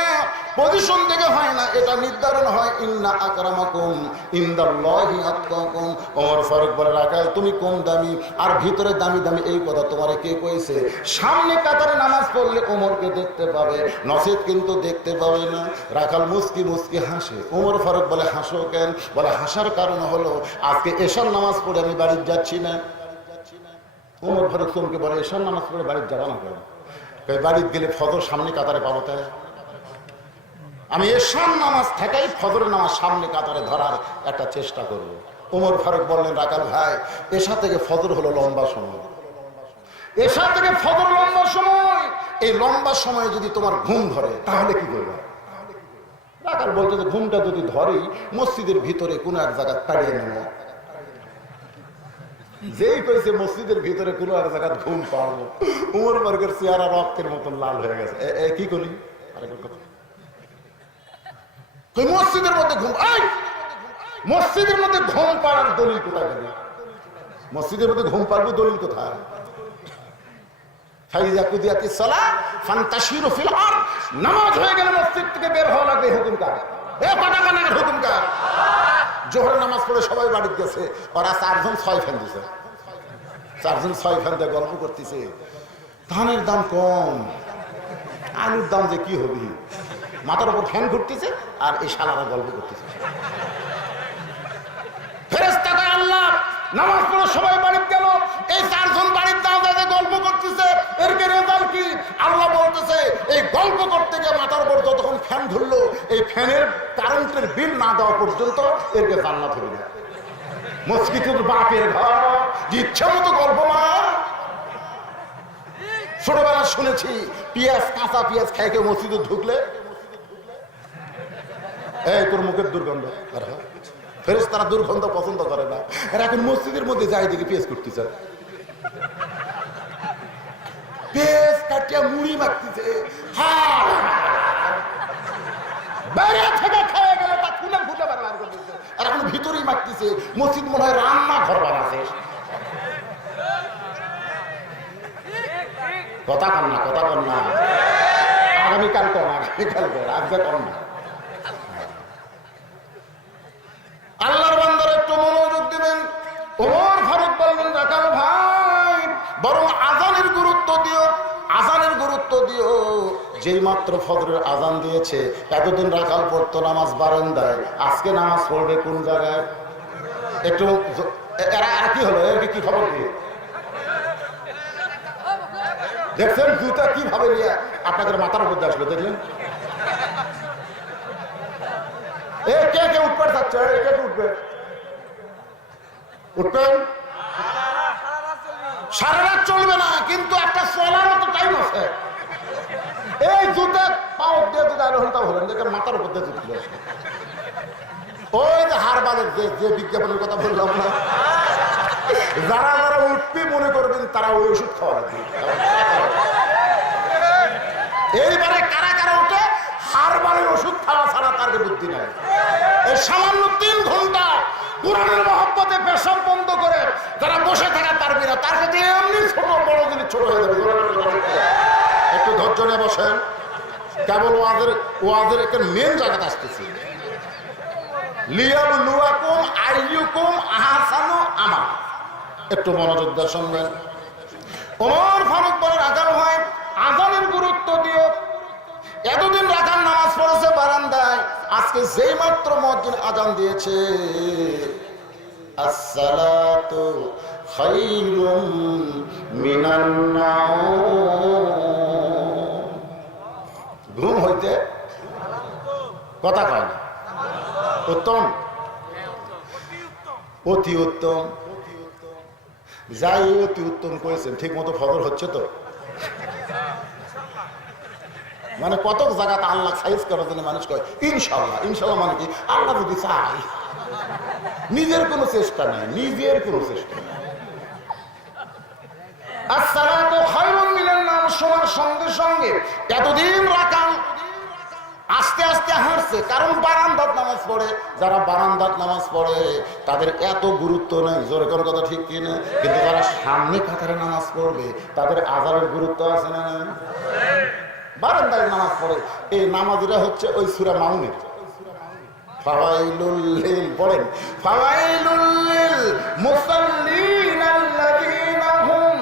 পজিশন দেখে হয় না, এটা নির্ধারণ হয় ইন্না আকরামাকুম ইনদাল্লাহি আতকাকুম। ওমর ফারুক বলে, রাখাল তুমি কম দামি আর ভিতরে দামি দামি, এই কথা তোমারে কে কইছে? সামনে কাতারে নামাজ পড়লে ওমরকে দেখতে পাবে, নসিদ কিন্তু দেখতে পাবে না। রাখাল মুচকি মুচকি হাসে। ওমর ফারুক বলে, হাসো কেন? বলে, হাসার কারণ হলো আজকে এশার নামাজ পড়ে আমি বাড়ি যাচ্ছি না। ওমর ফারুক তোমাকে বলে, এশার নামাজ পড়ে বাড়ি যাবা না কেন? বাড়িতে গেলে ফজর সামনে কাতারে পাবো, তাই আমি এশার নামাজ থেকেই ফজরের নামাজ সামনে কাতারে ধরার একটা চেষ্টা করব। ওমর ফারুক বললেন, রাখাল ভাই এশা থেকে ফজর হলো লম্বা সময়, এশা থেকে ফজর লম্বা সময়, এই লম্বা সময়ে যদি তোমার ঘুম ধরে তাহলে কি করবে? রাখাল বলছে যে ঘুমটা যদি ধরেই মসজিদের ভিতরে কোন এক জায়গায় তাড়িয়ে নেব। যেই কইছে মসজিদের ভিতরে কোন এক জায়গায় ঘুম পাবো, উমর বর্গের চেহারা রক্তের মতো লাল হয়ে গেছে। কি করি মসজিদের মধ্যে ঘুম, মসজিদের মধ্যে ঘুম পাড়ার দলিল কোথায় গেলি? মসজিদের মধ্যে ঘুম পাড়বো দলিল কোথায়? নামাজ হয়ে গেলে মসজিদ থেকে বের হওয়া লাগবে, হুকুমকার হুকুমকার। জোহরের নামাজ পড়ে সবাই বাড়িতে গেছে, ওরা 4 জন 6 ফ্যান দিছে, 4 জন 6 ফ্যান দিয়ে গল্প করতেছে। ধানের দাম কম, আলুর দাম যে কি হবে, মাথার উপর ফ্যান ঘুরতেছে আর এই শালারা গল্প করতেছে। ফেরেশতা কয় আল্লাহ নামাজ পড়ে সবাই বাড়িতে গেল, এই 4 জন বাড়ির দাঁড়িয়ে গল্প করতেছে, এর কি রেজাল্ট কি? আল্লাহ বলতেছে এই গল্প করতে গিয়ে মাথার উপর যতক্ষণ ফ্যান ঘুরলো, এই ফ্যানের কারেন্টের বিল না দেওয়া পর্যন্ত এরকে জান্নাত হবে না। মসজিদের বাপের ঘর, ইচ্ছা মতো গল্প না। ছোটবেলা শুনেছি পেঁয়াজ, কাঁচা পেঁয়াজ খাই কেউ মসজিদে ঢুকলে এই তোর মুখের দুর্গন্ধ। ফেরেশতারা দুর্গন্ধ পছন্দ করে না, আর এখন মসজিদের মধ্যে যাই দেখি পেঁয়াজ করতেছে, পেঁয়াজ কাটিয়া মুড়ি মাখতেছে। বাইরে থেকে খেয়ে গেলে তা খুলে খুলে বার করতেছে, আর এখন ভিতরেই মাখতেছে। মসজিদ মনে হয় রান্না ঘর বানাচ্ছে। কথা কর না, কথা কর না, আগামীকাল কর, আগামীকাল কর, আজকে কর না। আল্লাহর বান্দারা একটু মনোযোগ দিবেন। ওমর ফারুক বলবেন রাখাল ভাই বরং আজানের গুরুত্ব দিও, আজানের গুরুত্ব দিও। যেই মাত্র ফজরের আজান দিয়েছে, এতদিন রাখাল পড়তো নামাজ বারান্দায়, আজকে নামাজ পড়বে কোন জায়গায়? একটু এরা আর কি হলো, এর কি খবর কি দেখছেন? জুতা কিভাবে নিয়ে আপনাদের মাথার উপর দিয়ে আসলো দেখলেন? কে কে উঠবে থাকছে? কে কে উঠবে? উঠবেন? সারা রাত চলবে না, কিন্তু একটা চলার মতো টাইম আছে। এই জুতা পাও দিয়ে যদি আরো ঘন্টা হলেন দেখে মাথার উপর দিয়ে জুতলে ওই যে হারবালের যে বিজ্ঞাপনের কথা বললাম না, যারা যারা উঠবে মনে করবেন তারা ওই ওষুধ খাওয়া লাগবে। এইবারে কারা কারা উঠে হারবালের ওষুধ খাওয়া ছাড়া তার বুদ্ধি নাই। এই সামান্য 3 ঘন্টা কোরআনের মহব্বতে পেশাব বন্ধ করে যারা বসে থাকা পারবে না, তার কাছে এমনি ছোট বড় জিনিস ছোট হয়ে যাবে। একটু ধৈর্য নিয়ে বসেন, কেবল ওয়াজের একটা মেন জায়গাতে আসতেছি। লিয়াবলুয়াকুম আইয়ুকুম আহসানু আমালা, একটু মনোযোগ দিয়ে শুনবেন। ওমর ফারুক বলেন রাখাল ভাই আজানের গুরুত্ব দিও। এতদিন রাখাল নামাজ পড়েছে বারান্দায়, আজকে যেই মাত্র মুয়াজ্জিন আজান দিয়েছে, আসসালাতু খায়রুম মিনান নাওম, ঘুম হইতে কথা কয় না, উত্তম, অতি উত্তম। যাই অতি উত্তম করেছেন, ঠিক মতো ফজর হচ্ছে তো? মানে কত জায়গাতে আল্লাহ সাইজ করার জন্য মানুষ কয় ইনশাল্লাহ। ইনশাল্লাহ মানে কি? আল্লাহ যদি চাই, নিজের কোনো চেষ্টা নেই, নিজের কোনো চেষ্টা নেই। আসসালাতু খায়রুম মিনান নাওম শোনার সঙ্গে সঙ্গে এতদিন রাখাল আস্তে আস্তে হাঁটছে, কারণ বারান্দাত নামাজ পড়ে। যারা বারান্দাত নামাজ পড়ে তাদের এত গুরুত্ব নেই, জোরে কোনো কথা ঠিক কিনা? কিন্তু যারা সামনে কাতারে নামাজ পড়বে তাদের আজানের গুরুত্ব আছে না? বারান্দায় নামাজ পড়ে এই নামাজিরা হচ্ছে ওই সূরা মাউনের ফাওয়াইলুল লিল, পড়েন ফাওয়াইলুল লিল মুসাল্লিন আল্লাযীনা হুম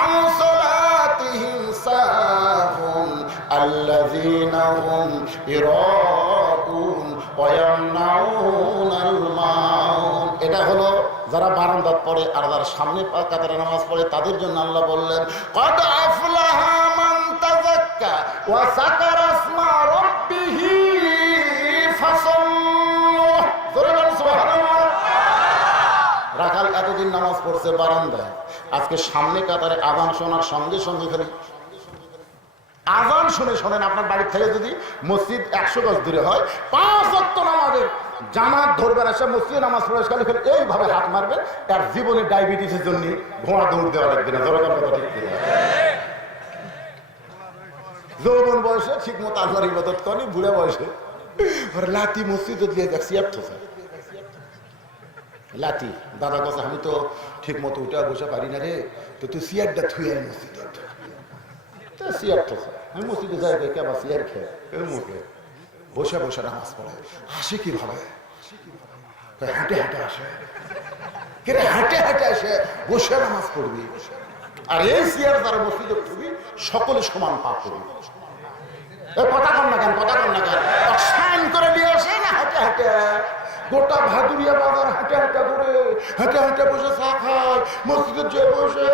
আন সালাতিহিম সাহুন আল্লাযীনা হুম ইরাউন ওয়া ইয়ামনাউনাল মাউন। এটা হলো যারা বারান্দাত পড়ে। আর যারা সামনে কাতারে নামাজ পড়ে তাদের জন্য আল্লাহ বললেন কদ আফলাহা মান তাযাক্কা ওয়া যাকারা ইসমা রাব্বিহি ফাসাল্লাহ। সুবহানাল্লাহ। রাখাল এতদিন নামাজ পড়ছে বারান্দায়, আজকে সামনে কাতারে আজান শোনার সঙ্গে সঙ্গে খালি আজান শুনে শোনেন, আপনার বাড়ির থেকে যদি মসজিদ 100 গজ দূরে হয়, 5 ওয়াক্ত নামাজের জামাত ধরবেন, এসে মসজিদে নামাজ পড়ে খালি খালি এইভাবে হাত মারবেন, তার জীবনে ডায়াবেটিসের জন্য ঘোড়া দৌড় দেওয়া লাগবে না। যৌবন বয়সে ঠিক মতো আল্লাহর ইবাদত করেনি, বুড়া বয়সে লাতি মসজিদে দিয়ে দেখছি লাতি। দাদা কাছে আমি তো ঠিক মতো উঠে বসে পারি না রে, তো তুই সিয়ারটা থুই আয় মসজিদে। সিয়ার আমি মসজিদে যাই কেবা সিয়ার খেয়ে মুখে বসে বসে নামাজ পড়ে আসে কিভাবে, হাঁটে হাঁটে আসে, হাঁটে হাঁটে আসে বসে নামাজ পড়বি। আর এই সিয়ার যারা মসজিদে থুবি সকলে সমান পাপ করবি। কথা কন না কেন, কথা কন না কেন, স্নান করে নিয়ে আসে না হাঁটে হাঁটে, গোটা ভাদুরিয়া বাজার হাঁটে হাঁটে করে হাঁটে হাঁটে বসে চা খায়, মসজিদের যে বসে।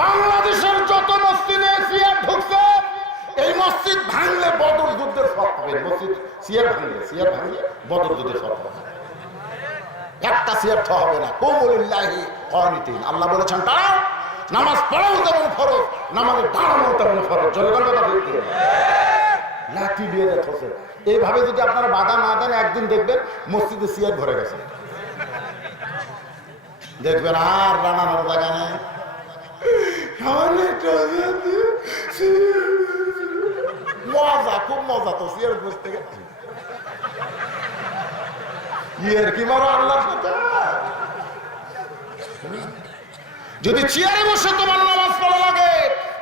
বাংলাদেশের যত মসজিদে সিয়ার ঢুকছে, এই মসজিদ ভাঙলে বদর যুদ্ধের ফল পাবেন। মসজিদ সিয়ার ভাঙলে বদর যুদ্ধের ফল পাবেন। একটা সিয়ার হবে না। কৌমুলিল্লাহি কানিতিন, আল্লাহ বলেছেন তারা নামাজ পড়াও তেমন ফরজ, নামাজে দাঁড়ানো তেমন ফরজ। জনগণ কথা বলতে লাঠি দিয়ে যাচ্ছে। এইভাবে যদি আপনারা বাধা না দেন, একদিন দেখবেন মসজিদে সিয়ার ভরে গেছে, দেখবেন আর বানানোর জায়গা নেই। মজা, খুব মজা তো সিয়ার বসতে গেছে। ইয়ের কি মারো আল্লাহর সাথে। যদি চেয়ারে বসে তোমার নামাজ পড়া লাগে,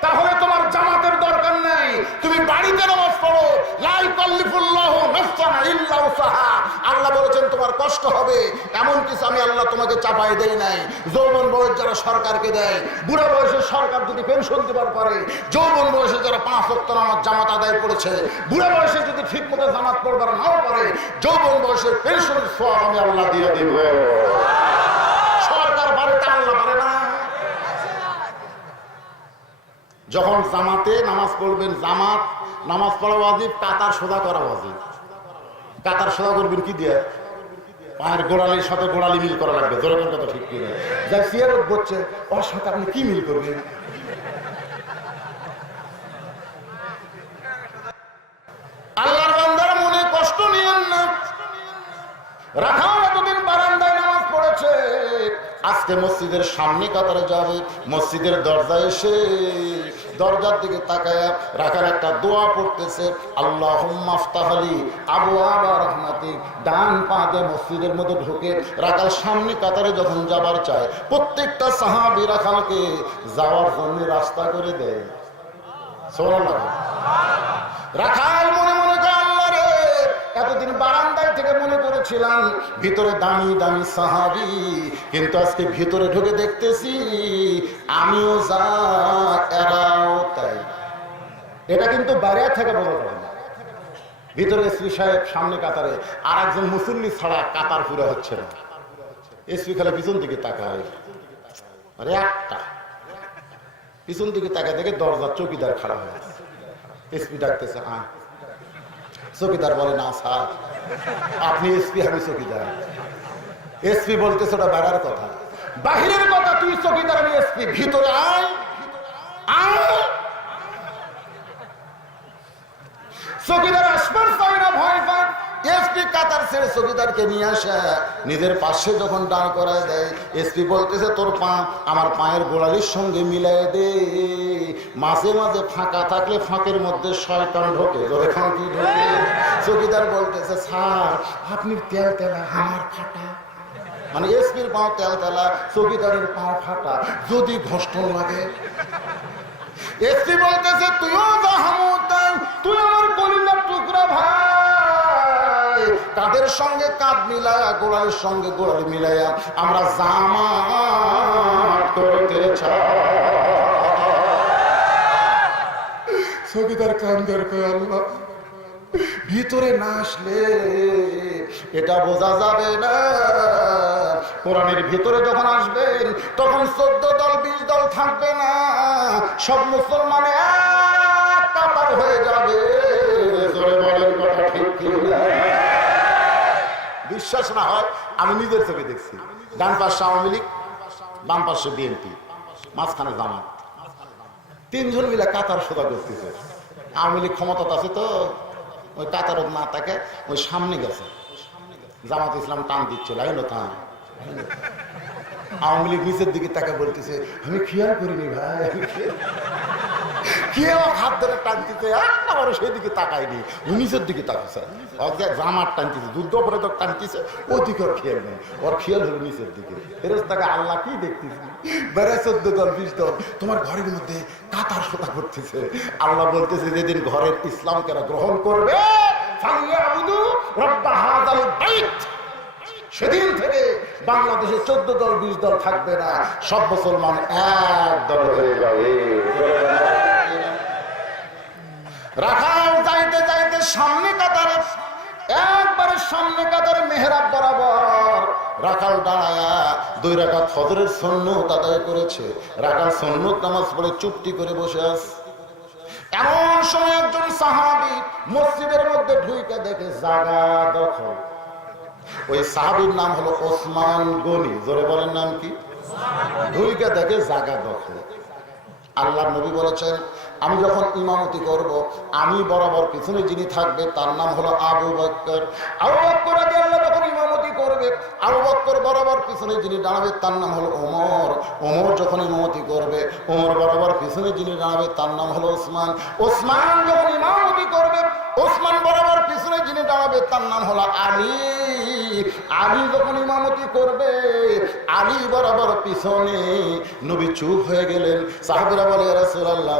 তাহলে তোমার জামাতের দরকার নেই, তুমি বাড়িতে নামাজ পড়ো। লা ইউকাল্লিফুল্লাহু নাফসান ইল্লা উসাহা। আল্লাহ বলেছেন তোমার কষ্ট হবে, এমন কিছু আমি আল্লাহ তোমাকে চাপাই দেই নাই। যৌবন বয়স যারা সরকারকে দেয়, বুড়া বয়সে সরকার যদি পেনশন দেবার পারে, যৌবন বয়সে যারা 5 ওয়াক্ত নামাজ জামাত আদায় করেছে, বুড়া বয়সে যদি ঠিক মতো জামাত পড়বার নাও পারে, যৌবন বয়সের পেনশনের সওয়াব আমি আল্লাহ দিয়ে দেব। সরকার পারে তা আল্লাহ পারে না। যখন জামাতে নামাজ পড়বেন, জামাত নামাজ পড়া ওয়াজিব, কাতার সোজা করা ওয়াজিব। কাতার সোজা করবেন কি দিয়ে? পায়ের গোড়ালির সাথে গোড়ালি মিল করা লাগবে। জোরে কথা ঠিক করে যা সিয়ারত বলছে, ওর সাথে আপনি কি মিল করবেন? আল্লাহর বান্দারা মনে কষ্ট নিয়েন না। রাখা এতদিন বারান্দায় নামাজ পড়েছে, আজকে মসজিদের সামনে কাতারে যাবে, মসজিদের দরজায় এসে দরজার দিকে তাকায় রাখার একটা দোয়া পড়তেছে, আল্লাহুম্মা আফতাহলি আবওয়াবা রাহমাতিক। ডান পা দিয়ে মসজিদের মধ্যে ঢুকে রাখাল সামনে কাতারে যখন যাবার চায়, প্রত্যেকটা সাহাবী রাখালকে যাওয়ার জন্য রাস্তা করে দেয়। সুবহানাল্লাহ। রাখাল মনে মনে করে, আল্লাহ রে, এতদিন বারান্দায় থেকে মনে করেছিলাম ভিতরে দামি দামি সাহাবী, কিন্তু আজকে ভিতরে ঢুকে দেখতেছি আমিও যা এরাও তাই। এটা কিন্তু বাইরে থেকে বোঝা যাবে না। ভিতরে এসপি সাহেব সামনে কাতারে, আর একজন মুসল্লি ছাড়া কাতার পুরো হচ্ছে না। এসপি খালে পিছন দিকে তাকায়, আরে একটা পিছন দিকে তাকায় দেখে দরজার চৌকিদার খারাপ হয়ে আছে। এসপি ডাকতেছে, আয়। চৌকিদার বলে, না স্যার, আপনি এসপি, আমি চৌকিদার। এসপি বলতেছে ওটা বাইরের কথা, বাহিরের কথা, তুই চৌকিদার আমি এসপি, ভিতরে আয় আয়। চৌকিদার আসবার চাই না, ভয় পায়। এসপি কাতার ছেড়ে চৌকিদারকে নিয়ে আসে, নিজের পাশে যখন দাঁড় করায় দেয়, এসপি বলতেছে তোর পা আমার পায়ের গোড়ালির সঙ্গে মিলাই দে। মাঝে মাঝে ফাঁকা থাকলে ফাঁকের মধ্যে শয়তান ঢোকে, যখন কি ঢোকে। চৌকিদার বলতেছে, স্যার আপনি তেল তেলা, আমার ফাটা। মানে এসপির পাও তেল তেলা, চৌকিদারের পাও ফাটা, যদি ঘষ্টন লাগে। এসপি বলতেছে, তুইও যা হামুতাই, তুই আমার কলিজার টুকরা ভাই, কাদের সঙ্গে কাঁধ মিলায়া, গোড়ালির সঙ্গে গোড়ালি মিলাইয়া আমরা জামাত করতে চাই। চৌকিদার কান্দের কয়, আল্লাহ ভিতরে না আসলে এটা বোঝা যাবে না। কোরআনের ভিতরে যখন আসবেন, তখন 14 দল 20 দল থাকবে না, সব মুসলমান এক কাতার হয়ে যাবে। জোরে বলেন কথা ঠিক কি না? বিশ্বাস না হয়, আমি নিজের চোখে দেখছি। ডান পাশে আওয়ামী লীগ, বাম পাশে বিএনপি, মাঝখানে জামাত, তিনজন মিলে কাতার সোজা করতেছে। আওয়ামী লীগ ক্ষমতা আছে তো ওই কাতার না তাকে ওই সামনে গেছে, জামাত ইসলাম টান দিচ্ছে, লাইন টান। আওয়ামী লীগ নিচের দিকে তাকে বলতেছে, আমি খেয়াল করিনি ভাই, কেউ হাত ধরে টানতেছে, আমারও সেই দিকে তাকায়নি, নিচের দিকে তাকাচ্ছে, জামার টানতেছে, যুদ্ধ করে তো টানতেছে, ওদিকে ওর খেয়াল নেই, ওর খেয়াল হলো নিচের দিকে। ফেরেশতাকে আল্লাহ কি দেখতেছি, বেড়ে 14 দল 20 দল তোমার ঘরের মধ্যে কাতার সোতা করতেছে। আল্লাহ বলতেছে, যেদিন ঘরের ইসলামকে গ্রহণ করবে সেদিন থেকে বাংলাদেশে 14 দল 20 দল থাকবে না, সব মুসলমান এক দল হয়ে যাবে। রাখাল যাইতে যাইতে সামনে কাতারে, একবারে সামনে কাতারে মেহরাব বরাবর রাখাল দাঁড়ায়া 2 রাকাত ফজরের সুন্নত আদায় করেছে। রাখাল সুন্নত নামাজ পড়ে চুপটি করে বসে আছে। এমন সময় একজন সাহাবী মসজিদের মধ্যে ঢুকে দেখে জায়গা দখল। ওই সাহাবীর নাম হলো ওসমান গনি। জোরে বলেন নাম কি? ঢুকে দেখে জায়গা দখল। আল্লাহর নবী বলেছেন, আমি যখন ইমামতি করব, আমি বরাবর পিছনে যিনি থাকবে তার নাম হলো আবু বকর। আবু বকর রাদিয়াল্লাহু যখন ইমামতি করবে, আবু বকর বরাবর পিছনে যিনি দাঁড়াবে তার নাম হলো ওমর। ওমর যখন ইমামতি করবে, ওমর বরাবর পিছনে যিনি দাঁড়াবে তার নাম হলো ওসমান। ওসমান যখন ইমামতি করবে, ওসমান বরাবর পিছনে যিনি দাঁড়াবে তার নাম হলো আলী। আলী যখন ইমামতি করবে, আলী বরাবর পিছনে। নবী চুপ হয়ে গেলেন। সাহাবীরা বলে, ইয়া রাসূলুল্লাহ,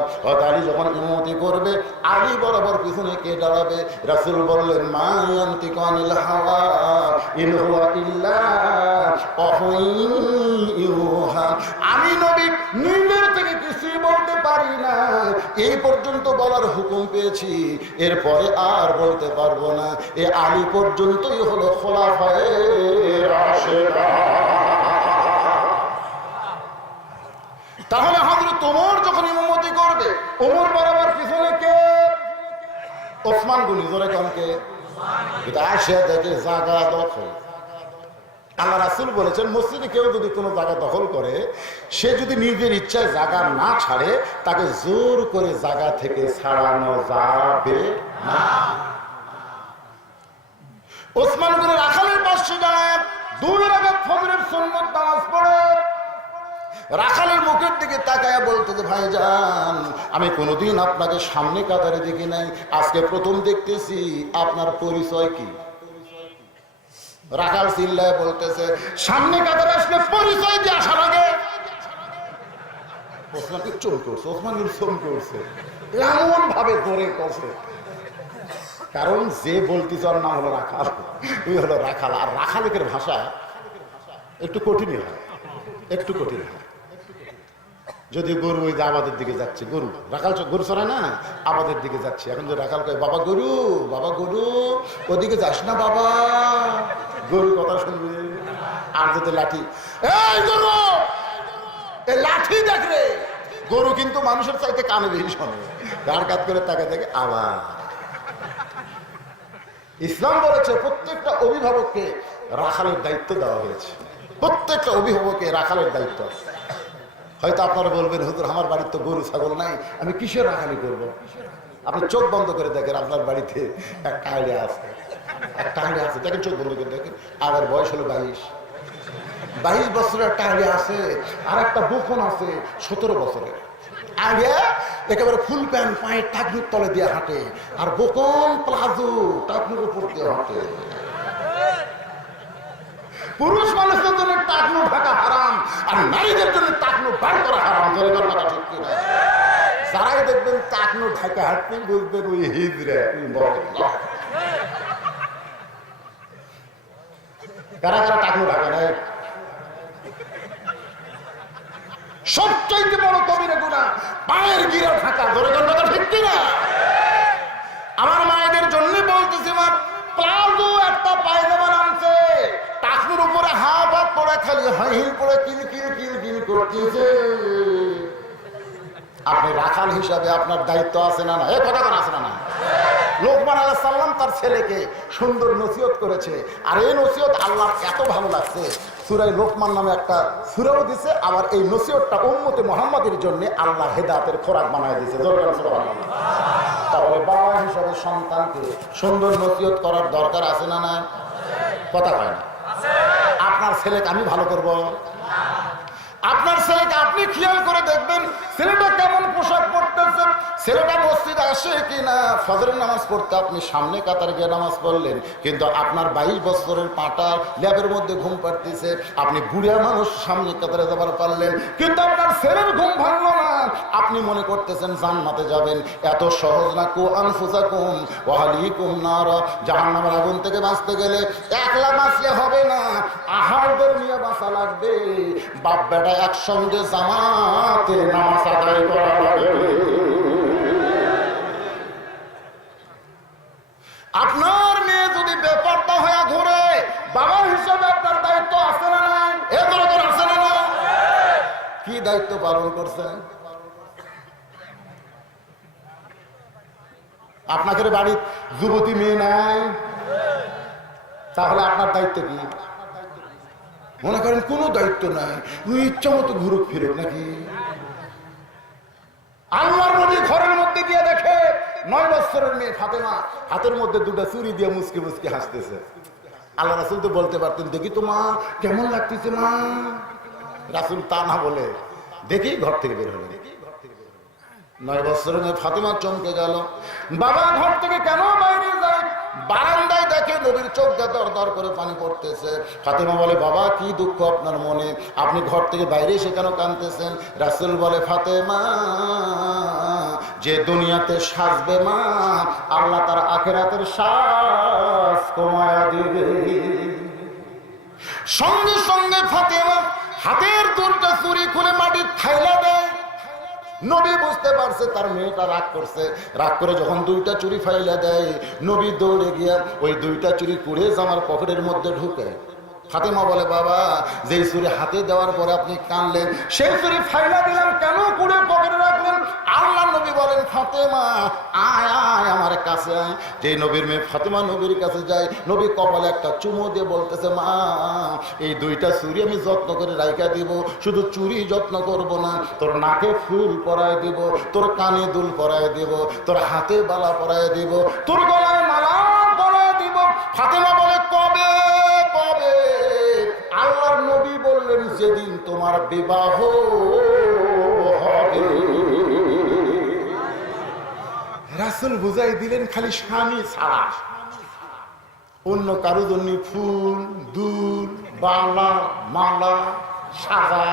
আলী যখন ইমামতি করবে, আলী বরাবর পিছনে কে দাঁড়াবে? রাসূল বললেন, মা ইয়ানতিকু আনিল হাওয়া ইন হুয়া ইল্লা ওয়াহয়ুন ইউহা। আমি নবী নিজের থেকে কিছুই বলতে পারি না, এই পর্যন্ত বলার হুকুম পেয়েছি, এরপরে আর বলতে পারবো না। এ আলী পর্যন্তই হলো খোলাফায়ে রাশেদান। তাহলে হযরত ওমর যখন ইমামতি করবে, ওমর বরাবর পিছনে কে? ওসমান গনি। জোরে কোন কে? এটা আসে দেখে জায়গা দখল। আল্লাহ রাসূল বলেছেন, মসজিদে কেউ যদি কোনো জায়গা দখল করে, সে যদি নিজের ইচ্ছায় জায়গা না ছাড়ে, তাকে জোর করে জায়গা থেকে ছাড়ানো যাবে না। ওসমান গনি রাখালের পাশে দাঁড়ায় 2 রাকাত ফজরের সুন্নত নামাজ পড়ে রাখালের মুখের দিকে তাকায়া বলতেছে, ভাইজান, আমি কোনোদিন আপনাকে সামনে কাতারে দেখি নাই, আজকে প্রথম দেখতেছি, আপনার পরিচয় কি? রাখাল চিল্লায় বলতেছে, সামনে কাতারে আসলে পরিচয় দিয়ে আসার আগে। ওসমান চমকে উঠছে, ওসমান চমকে উঠছে, এমন ভাবে ধরে কষে, কারণ যে বলতেছে ওর নাম হলো রাখাল, ওই হলো রাখাল। আর রাখালের ভাষা একটু কঠিনই হয়, একটু কঠিন হয়। যদি গরু ওই যে আবাদের দিকে যাচ্ছে, গরু রাখাল গরু চড়ায় না, আবাদের দিকে যাচ্ছে, এখন যে রাখাল কয়, বাবা গরু, বাবা গরু, ওদিকে যাস না বাবা, গরু কথা শুনবে। আর যদি লাঠি, এই গরু, এই লাঠি দেখ রে, গরু কিন্তু মানুষের চাইতে কানে বেশি শোনে, গাড় কাত করে তাকে দেখে আবার। ইসলাম বলেছে প্রত্যেকটা অভিভাবককে রাখালের দায়িত্ব দেওয়া হয়েছে, প্রত্যেকটা অভিভাবককে রাখালের দায়িত্ব আছে। হয়তো আপনারা বলবেন, হুজুর আমার বাড়ির তো গরু ছাগল নাই, আমি কিসের রাখালি করবো? আপনি চোখ বন্ধ করে দেখেন, আপনার বাড়িতে একটা আইডিয়া আছে, একটা আইডিয়া আছে, দেখেন, চোখ বন্ধ করে দেখেন। আমার বয়স হলো 22 বছরের একটা আইডিয়া আছে, আর একটা বোফন আছে 17 বছরের আইডিয়া, একেবারে ফুল প্যান্ট, পায়ের টাকনুর তলে দিয়ে হাঁটে, আর বোকন প্লাজো টাকনুর উপর দিয়ে হাঁটে। পুরুষ মানুষের জন্য টাকনু ঢাকা হারাম, আর নারীদের জন্য টাকনু বার করা হারাম। যারাই দেখবেন টাকনু ঢাকা হাঁটতে, বুঝবেন ওই হিজড়া। কারা কারা টাকনু ঢাকা নেয়? সবচাইতে বড় কবিরা গুনাহ পায়ের গিরা ঢাকা। ধরে কথা ঠিক কিনা? আমার মায়েদের জন্য বলতেছি, মা প্লাজো একটা পায়জামা নামছে, টাকনুর উপরে হাফ হাত পড়ে, খালি হাইল পড়ে কিল কিল কিল কিল করতেছে। আপনি রাখাল হিসাবে আপনার দায়িত্ব আছে না? না, এই কথা আছে না? না, লোকমান আলাইহিস সালাম তার ছেলেকে সুন্দর নসিহত করেছে, আর এই নসিহত আল্লাহর এত ভালো লাগছে, সূরা লোকমান নামে একটা সূরাও দিয়েছে, আবার এই নসিহতটা উম্মতে মুহাম্মাদের জন্য আল্লাহ হেদায়েতের খোরাক বানায় দিয়েছে। সুবহানাল্লাহ। তাহলে বাবা হিসাবে সন্তানকে সুন্দর নসিহত করার দরকার আছে না নাই? কথা হয় না। আপনার ছেলেকে আমি ভালো করব, আপনার ছেলেকে আপনি খেয়াল করে দেখবেন ছেলেটা কেমন পোশাক পরতেছে, ছেলেটা মসজিদে আসে কিনা, ফজরের নামাজ পড়তে আপনি সামনে কাতারে গিয়ে নামাজ পড়লেন, কিন্তু আপনার 22 বছরের পাটা ল্যাবের মধ্যে ঘুম পাড়তেছে, আপনি বুড়া মানুষ সামনে কাতারে যাবার পারলেন, কিন্তু আপনার ছেলের ঘুম ভাঙলো না, আপনি মনে করতেছেন জান্নাতে যাবেন। এত সহজ না। কু আনফুসাকুম ওয়া আহলিকুম নার, জাহান্নামের আগুন থেকে বাঁচতে গেলে একলা বাঁচলে হবে না, আহারদের নিয়ে বাঁচা লাগবে। বাপ বেটা একসঙ্গে জামাতে নামাজ আদায় করা লাগবে। আপনার মেয়ে যদি বেপরোয়া হয়ে ঘুরে, বাবা হিসেবে আপনার দায়িত্ব আছে না নাই? আছে না না? কি দায়িত্ব পালন করছেন? আপনাদের বাড়ির যুবতী মেয়ে নাই, তাহলে আপনার দায়িত্ব কি? মনে করেন কোনো দায়িত্ব নাই, ওই ইচ্ছা মতো ঘুরুক ফিরুক নাকি? আল্লাহর নবী ঘরের মধ্যে গিয়ে দেখে 9 বছরের মেয়ে ফাতেমা হাতের মধ্যে 2টা চুরি দিয়ে মুসকে মুসকে হাসতেছে। আল্লাহ রাসূল তো বলতে পারতেন, দেখি তো মা কেমন লাগতেছে মা। রাসূল তা না বলে দেখি ঘর থেকে বের হলেন। 9 বছরের মেয়ে ফাতেমা চমকে গেল। বাবা ঘর থেকে কেন বাইরে যায়? বারান্দায় দেখে নবীর চোখ দিয়ে দর দর করে পানি পড়তেছে। ফাতেমা বলে, বাবা কি দুঃখ আপনার মনে, আপনি ঘর থেকে বাইরে এসে কেন কাঁদতেছেন? রাসূল বলে, ফাতেমা যে দুনিয়াতে সাজবে মা, আল্লাহ তার আখিরাতের সাজ কমায়া দিবে। সঙ্গে সঙ্গে ফাতেমা হাতের 2টা চুরি খুলে মাটির থাইলা দেয়। নবী বুঝতে পারছে তার মেয়েটা রাগ করছে, রাগ করে যখন 2টা চুরি ফাইলা দেয়, নবী দৌড়ে গিয়া ওই 2টা চুরি কুড়ে জামার পকেটের মধ্যে ঢুকে। ফাতেমা বলে, বাবা যেই চুরি হাতে দেওয়ার পরে আপনি কানলেন, সেই চুরি ফাইলা দিলাম কেন, কুড়ে পকেটে রাখলেন? আল্লাহ নবী বলেন, ফাতেমা আয় আয় আমার কাছে আয়। যেই নবীর মেয়ে ফাতেমা নবীর কাছে যায়, নবী কপালে একটা চুমো দিয়ে বলতেছে, মা এই 2টা চুরি আমি যত্ন করে রাইখা দিব, শুধু চুরি যত্ন করব না, তোর নাকে ফুল পরায় দিব, তোর কানে দুল পরায় দিব, তোর হাতে বালা পরায় দিব, তোর গলায় মালা পরায় দিব। ফাতেমা বলে, কবে কবে? আল্লাহর নবী বললেন, যেদিন তোমার বিবাহ হবে। রাসূল বুঝাই দিলেন, খালি স্বামী ছাড়া অন্য কারো জন্য ফুল দুল বালা মালা সাজা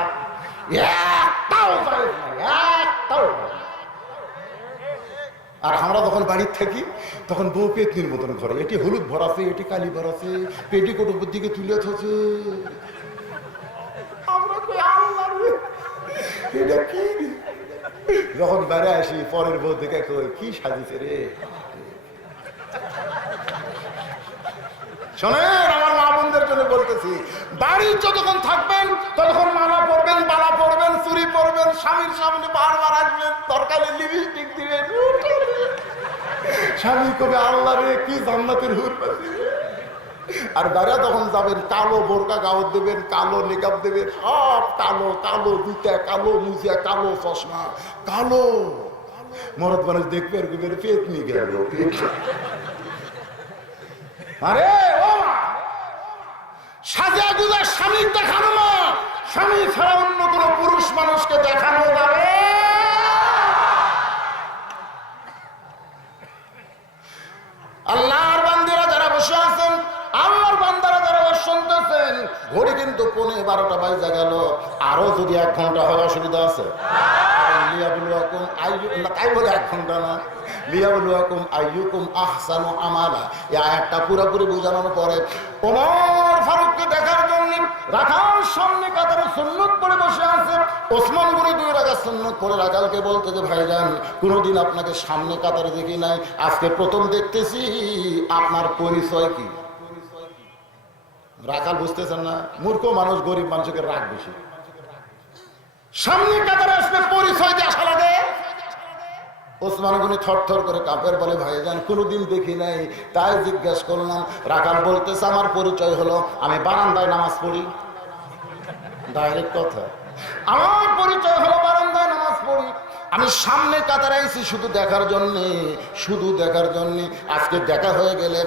একটাও একটাও। আর আমরা যখন বাড়ির থাকি তখন বউ পেতনির মতন ঘরে, এটি হলুদ ভরাছে, এটি কালি ভরাছে, পেটিকোট উপর দিকে তুলে থছে। যখন বেড়ে আসি পরের বউ দেখে কি সাজিছে রে। শোনেন, আমার মা বোনদের জন্য বলতেছি, বাড়ির যতক্ষণ থাকবেন ততক্ষণ মালা পরবেন, বালা পরবেন, চুরি পরবেন, স্বামীর সামনে বারবার আসবেন, তরকারি লিপস্টিক দিবেন। স্বামী কবে, আল্লাহ রে কি জান্নাতের হুর পাচ্ছি। আর বাইরে যখন যাবেন, কালো বোরকা গাউত দেবেন, কালো নিকাব দেবেন, সব কালো, কালো জুতা, কালো মুজিয়া, কালো চশমা, কালো। মরদ মানুষ দেখবে আর পেতনি গেল। আরে ও সাজা গুজা স্বামী দেখানো না, স্বামী ছাড়া অন্য কোন পুরুষ মানুষকে দেখানো যাবে। আল্লাহর বান্দারা যারা বসে আছেন, আল্লাহর বান্দারা যারা শুনতেছেন, ঘড়ি কিন্তু 11:30 বাজে গেল, আরো যদি 1 ঘন্টা হয় অসুবিধা আছে? তাই বলে 1 ঘন্টা না, লিয়াবলুয়াকুম আইয়ুকুম আহসানু আমালা। এই আয়াতটা পুরোপুরি বোঝানোর পরে ওমর ফারুককে দেখার জন্য রাখাল সামনে কাতারে সুন্নত পড়ে বসে আছে। ওসমান গনি 2 রাকাত সুন্নত পড়ে রাখালকে বলতে যে, ভাইজান কোনোদিন আপনাকে সামনে কাতারে দেখি নাই, আজকে প্রথম দেখতেছি, আপনার পরিচয় কি? রাখাল বুঝতেছেন না, মূর্খ মানুষ, গরিব মানুষকে রাগ বেশি। সামনে কাতারে আসলে পরিচয় দিয়ে আসা লাগে। ওসমান গনি থরথর করে কাঁপের, বলে ভাইজান কোনোদিন দেখি নাই, তাই জিজ্ঞাসা করলাম। রাখাল বলতেছে আমার পরিচয় হলো আমি বারান্দায় নামাজ পড়ি। ডাইরেক্ট কথা, আমার পরিচয় হলো বারান্দায় নামাজ পড়ি। আমি সামনে কাতারে আইছি শুধু দেখার জন্যে, শুধু দেখার জন্যে। আজকে দেখা হয়ে গেলে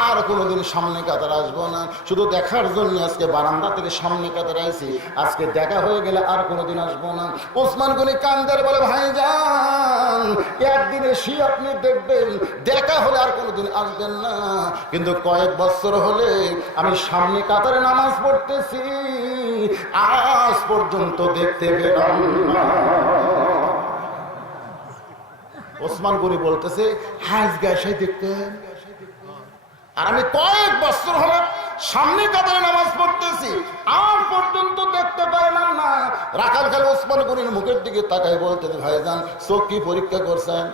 আর কোনোদিন সামনে কাতারে আসবো না, শুধু দেখার জন্য আজকে বারান্দা থেকে সামনে কাতারে আইছি। আজকে দেখা হয়ে গেলে আর কোনোদিন আসবো না। ওসমান গনি কান্দার, বলে ভাইজান একদিন এসে আপনি দেখবেন, দেখা হলে আর কোনোদিন আসবেন না, কিন্তু কয়েক বছর হলে আমি সামনে কাতারে নামাজ পড়তেছি, আজ পর্যন্ত দেখতে পেলাম না। ওসমান গনি বলতেছে হাজ গায়ে দেখতেন, আর আমি কয়েক বছর হলো সামনে কাতারে নামাজ পড়তেছি, আর পর্যন্ত দেখতে পাইলাম না। রাখাল খালি ওসমান গনির মুখের দিকে তাকাই বলতেছে ভাইজান চোখ কি পরীক্ষা করছেন?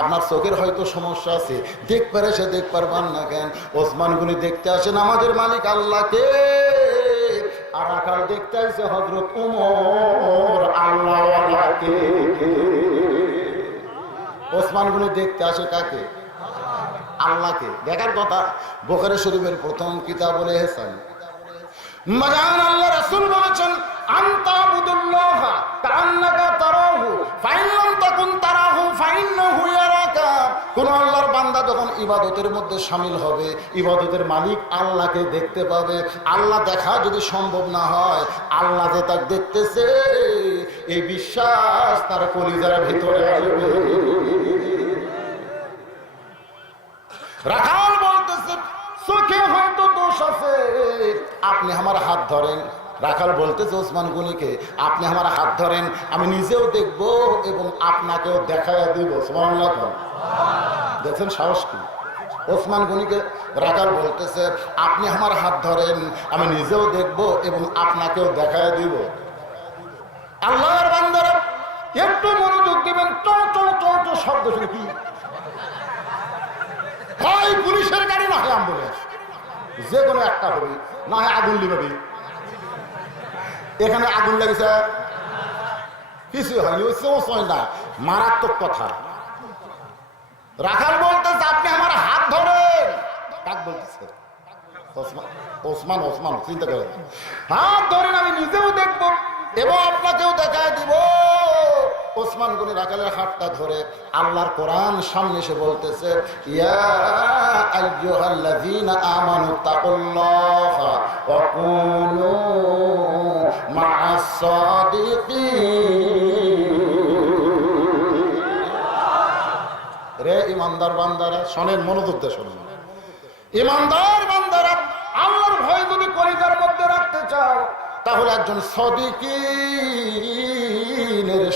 আপনার চোখের হয়তো সমস্যা আছে, দেখবার এসে দেখ পারবেন না কেন? ওসমান গনি দেখতে আসেন আমাদের মালিক আল্লাহকে, আর রাখাল দেখতে আসে হযরত ওমর আল্লাহওয়ালাকে। ওসমান গনি দেখতে আসে কাকে? আল্লাহকে। দেখার কথা বুখারী শরীফের প্রথম কিতাবুল ইহসান মহান আল্লাহ রাসূল বলেছেন আনতাবুদুল্লাহ কাআন্নাকা তারাহু ফাইন লাম তাকুন তারাহু ফাইন্নাহু ইয়ারাকা। কোন আল্লাহর বান্দা যখন ইবাদতের মধ্যে শামিল হবে, ইবাদতের মালিক আল্লাহকে দেখতে পাবে। আল্লাহ দেখা যদি সম্ভব না হয়, আল্লাহ যে তাকে দেখতেছে এই বিশ্বাস তার কলিজার ভিতরে আসবে। রাখাল বলতেছে চোখে হয়তো দোষ আছে, আপনি আমার হাত ধরেন। রাখাল বলতেছে ওসমান গনিকে আপনি আমার হাত ধরেন, আমি নিজেও দেখব এবং আপনাকেও দেখায় দিব। সুবহানাল্লাহ। দেখছেন সাহস কি? ওসমান গনিকে রাখাল বলতেছে আপনি আমার হাত ধরেন, আমি নিজেও দেখব এবং আপনাকেও দেখায় দিব। আল্লাহর বান্দারা একটু মনোযোগ দিবেন। চল চল চল চল শব্দ শুনে কি হয়? পুলিশের গাড়ি না হয় অ্যাম্বুলেন্স, যে কোনো একটা হবে, না হয় আগুন লিবাবি। এখানে আগুন লেগেছে, কিছু হয়নি, ওই না, মারাত্মক কথা। রাখাল বলতেছে আপনি আমার হাত ধরেন। কাক বলতেছে? ওসমান। ওসমান চিন্তা করেন, হাত ধরেন, আমি নিজেও দেখবো এবং আপনাকেও দেখায় দিব। ওসমান গনি রাখালের হাতটা ধরে আল্লাহর কোরআন সামনে এসে বলতেছে ইয়া আইয়ুহাল্লাযীনা আমানু তাকুল্লাহা ওয়া কুনু মা'আস সাদিকিন। রে ইমানদার বান্দারা শোনেন, মনোযোগ দিয়ে শোনেন। ইমানদার বান্দারা আল্লাহর ভয় যদি কলিজার মধ্যে রাখতে চাও, তাহলে একজন সাদিকিনের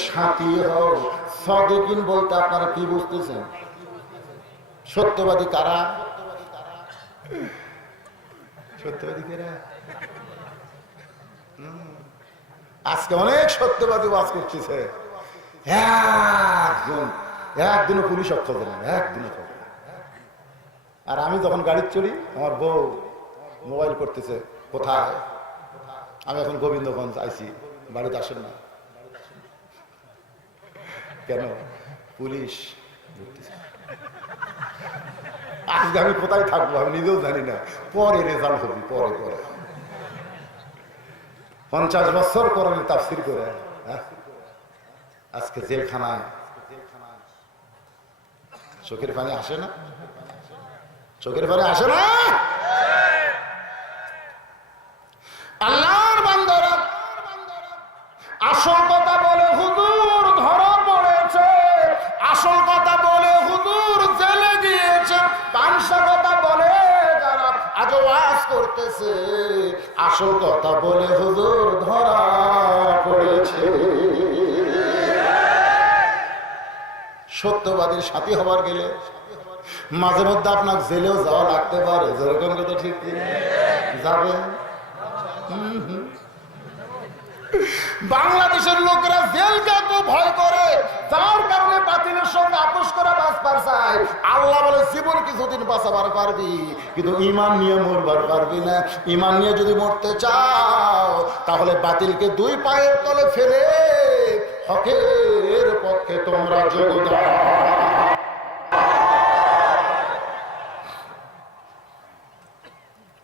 সাথী হও। সাদিকিন বলতে আপনারা কি বুঝতেছেন? সত্যবাদী কারা? সত্যবাদী কারা? আজকে অনেক সত্যবাদী ওয়াজ করতেছে, একদিনও পুলিশ অক্ষর দেন, একদিনও। আর আমি যখন গাড়ি চড়ি, আমার বউ মোবাইল করতেছে কোথায়? আমি এখন গোবিন্দগঞ্জ আইছি, বাড়িতে আসেন না কেন? পুলিশ। আজকে আমি কোথায় থাকবো আমি নিজেও জানি না, পরে রেজাল্ট হবে, পরে পরে 50 বছর কোরআন তাফসীর করে আজকে জেলখানায়। চোখের পানি আসে না? চোখের পানি আসে না? আল্লাহর বান্দারা আসল কথা বলে হুজুর ধরা পড়েছে, আসল কথা বলে হুজুর জেলে গিয়েছে, পাঁচশো কথা বলে যারা আজ ওয়াজ করতেছে, আসল কথা বলে হুজুর ধরা পড়েছে। সত্যবাদীর সাথী হবার গেলে মাঝে মধ্যে আপনার জেলেও যাওয়া লাগতে পারে। যেরকম কথা ঠিক যাবে। বাংলাদেশের লোকেরা জেলকে এত ভয় করে, যার কারণে বাতিলের সঙ্গে আপোষ করা বাঁচবার চায়। আল্লাহ বলে জীবন কিছুদিন বাঁচাবার পারবি, কিন্তু ঈমান নিয়ে মরবার পারবি না। ঈমান নিয়ে যদি মরতে চাও, তাহলে বাতিলকে দুই পায়ের তলে ফেলে হকের পথ পক্ষে তোমরা যোগদান।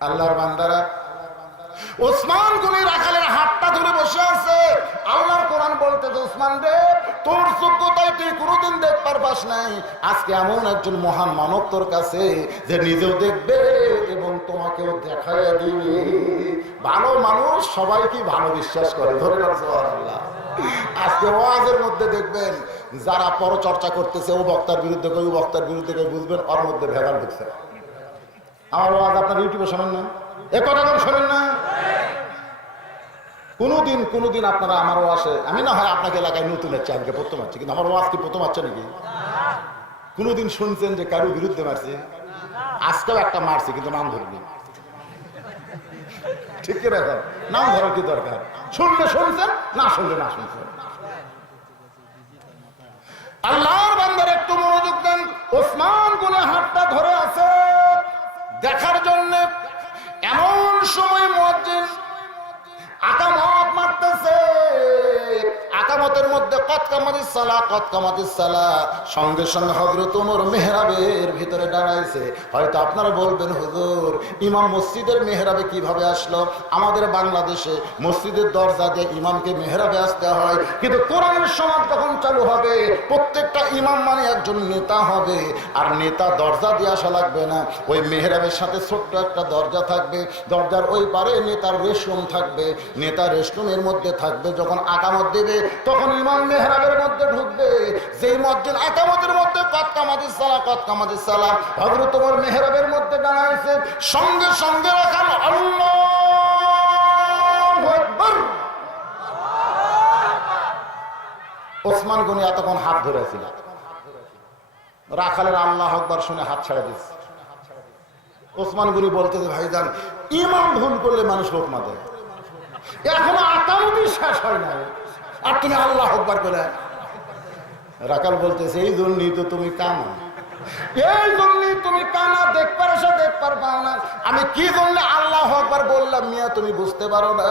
আল্লাহর বান্দারা, ওসমান গনি রাখালের হাতটা ধরে বসে আছে। আল্লাহর কোরআন বলতে, ওসমান রে, তোর যোগ্যতায় তুই কোনোদিন দেখবার পাস নাই, আজকে এমন একজন মহান মানব তোর কাছে যে নিজেও দেখবে এবং তোমাকেও দেখাইয়া দিবে। ভালো মানুষ সবাই কি ভালো বিশ্বাস করে, ধরে সুবহানাল্লাহ। আজকে ওয়াজের মধ্যে দেখবেন যারা পরচর্চা করতেছে, ও বক্তার বিরুদ্ধে কই, ও বক্তার বিরুদ্ধে কই, বুঝবেন ওর মধ্যে ভেজাল ঢুকছে। আমার ওয়াজ আপনার ইউটিউবে শোনেন না, এ কথা কেন শোনেন না? কোনোদিন আপনারা আমার ওয়াজে, আমি না হয় আপনাকে এলাকায় নতুন হচ্ছে, আজকে প্রথম হচ্ছে, কিন্তু আমার ওয়াজ কি প্রথম হচ্ছে নাকি? কোনোদিন শুনছেন যে কারোর বিরুদ্ধে মারছে? আজকেও একটা মারছে, কিন্তু নাম ধরবি, ঠিক কি ব্যাপার? নাম ধরার কি দরকার? শুনলে শুনছেন, না শুনলে না শুনছেন। আল্লাহর বান্দার একটু মনোযোগ দেন। ওসমান গনি হাতটা ধরে আছে দেখার জন্য। এমন সময় মুয়াজ্জিন আকামত মারতেছে, আকামতের মধ্যে কদ কামাতিস সালাহ, কদ কামাতিস সালাহ, সঙ্গে সঙ্গে হযরত ওমর মেহরাবের ভিতরে দাঁড়াইছে। হয়তো আপনারা বলবেন, হুজুর ইমাম মসজিদের মেহরাবে কিভাবে আসলো? আমাদের বাংলাদেশে মসজিদের দরজা দিয়ে ইমামকে মেহরাবে আসতে হয়, কিন্তু কোরআনের সমাজ যখন চালু হবে, প্রত্যেকটা ইমাম মানে একজন নেতা হবে। আর নেতা দরজা দিয়ে আসা লাগবে না, ওই মেহরাবের সাথে ছোট্ট একটা দরজা থাকবে, দরজার ওই পারে নেতার রেশরুম থাকবে, নেতা রেশরুমের মধ্যে থাকবে। যখন আকামত দেবে তখন ইমাম মেহরাবের মধ্যে ঢুকবে। যেই মুয়াজ্জিন আকামতের মধ্যে কদ কামাতিস সালাহ, কদ কামাতিস সালাহ, হযরত ওমর মেহরাবের মধ্যে দাঁড়াইছে, সঙ্গে সঙ্গে রাখাল আল্লাহু আকবার। ওসমান গনি এতক্ষণ হাত ধরেছিল, রাখালের আল্লাহু আকবার শুনে হাত ছাড়া দিচ্ছে। ওসমান গনি বলতেছে, ভাইজান, ইমাম ভুল করলে মানুষ লোকমা দেয়, এখনো আকামতই শেষ হয় না, আর তুমি আল্লাহু আকবার বলে। রাখাল বলতেছে, এই জন্যই তো তুমি কানা, এই জন্যই তুমি কানা, দেখবার এসে দেখবার পাও না। আমি কি জন্য আল্লাহু আকবার বললাম মিয়া, তুমি বুঝতে পারো না?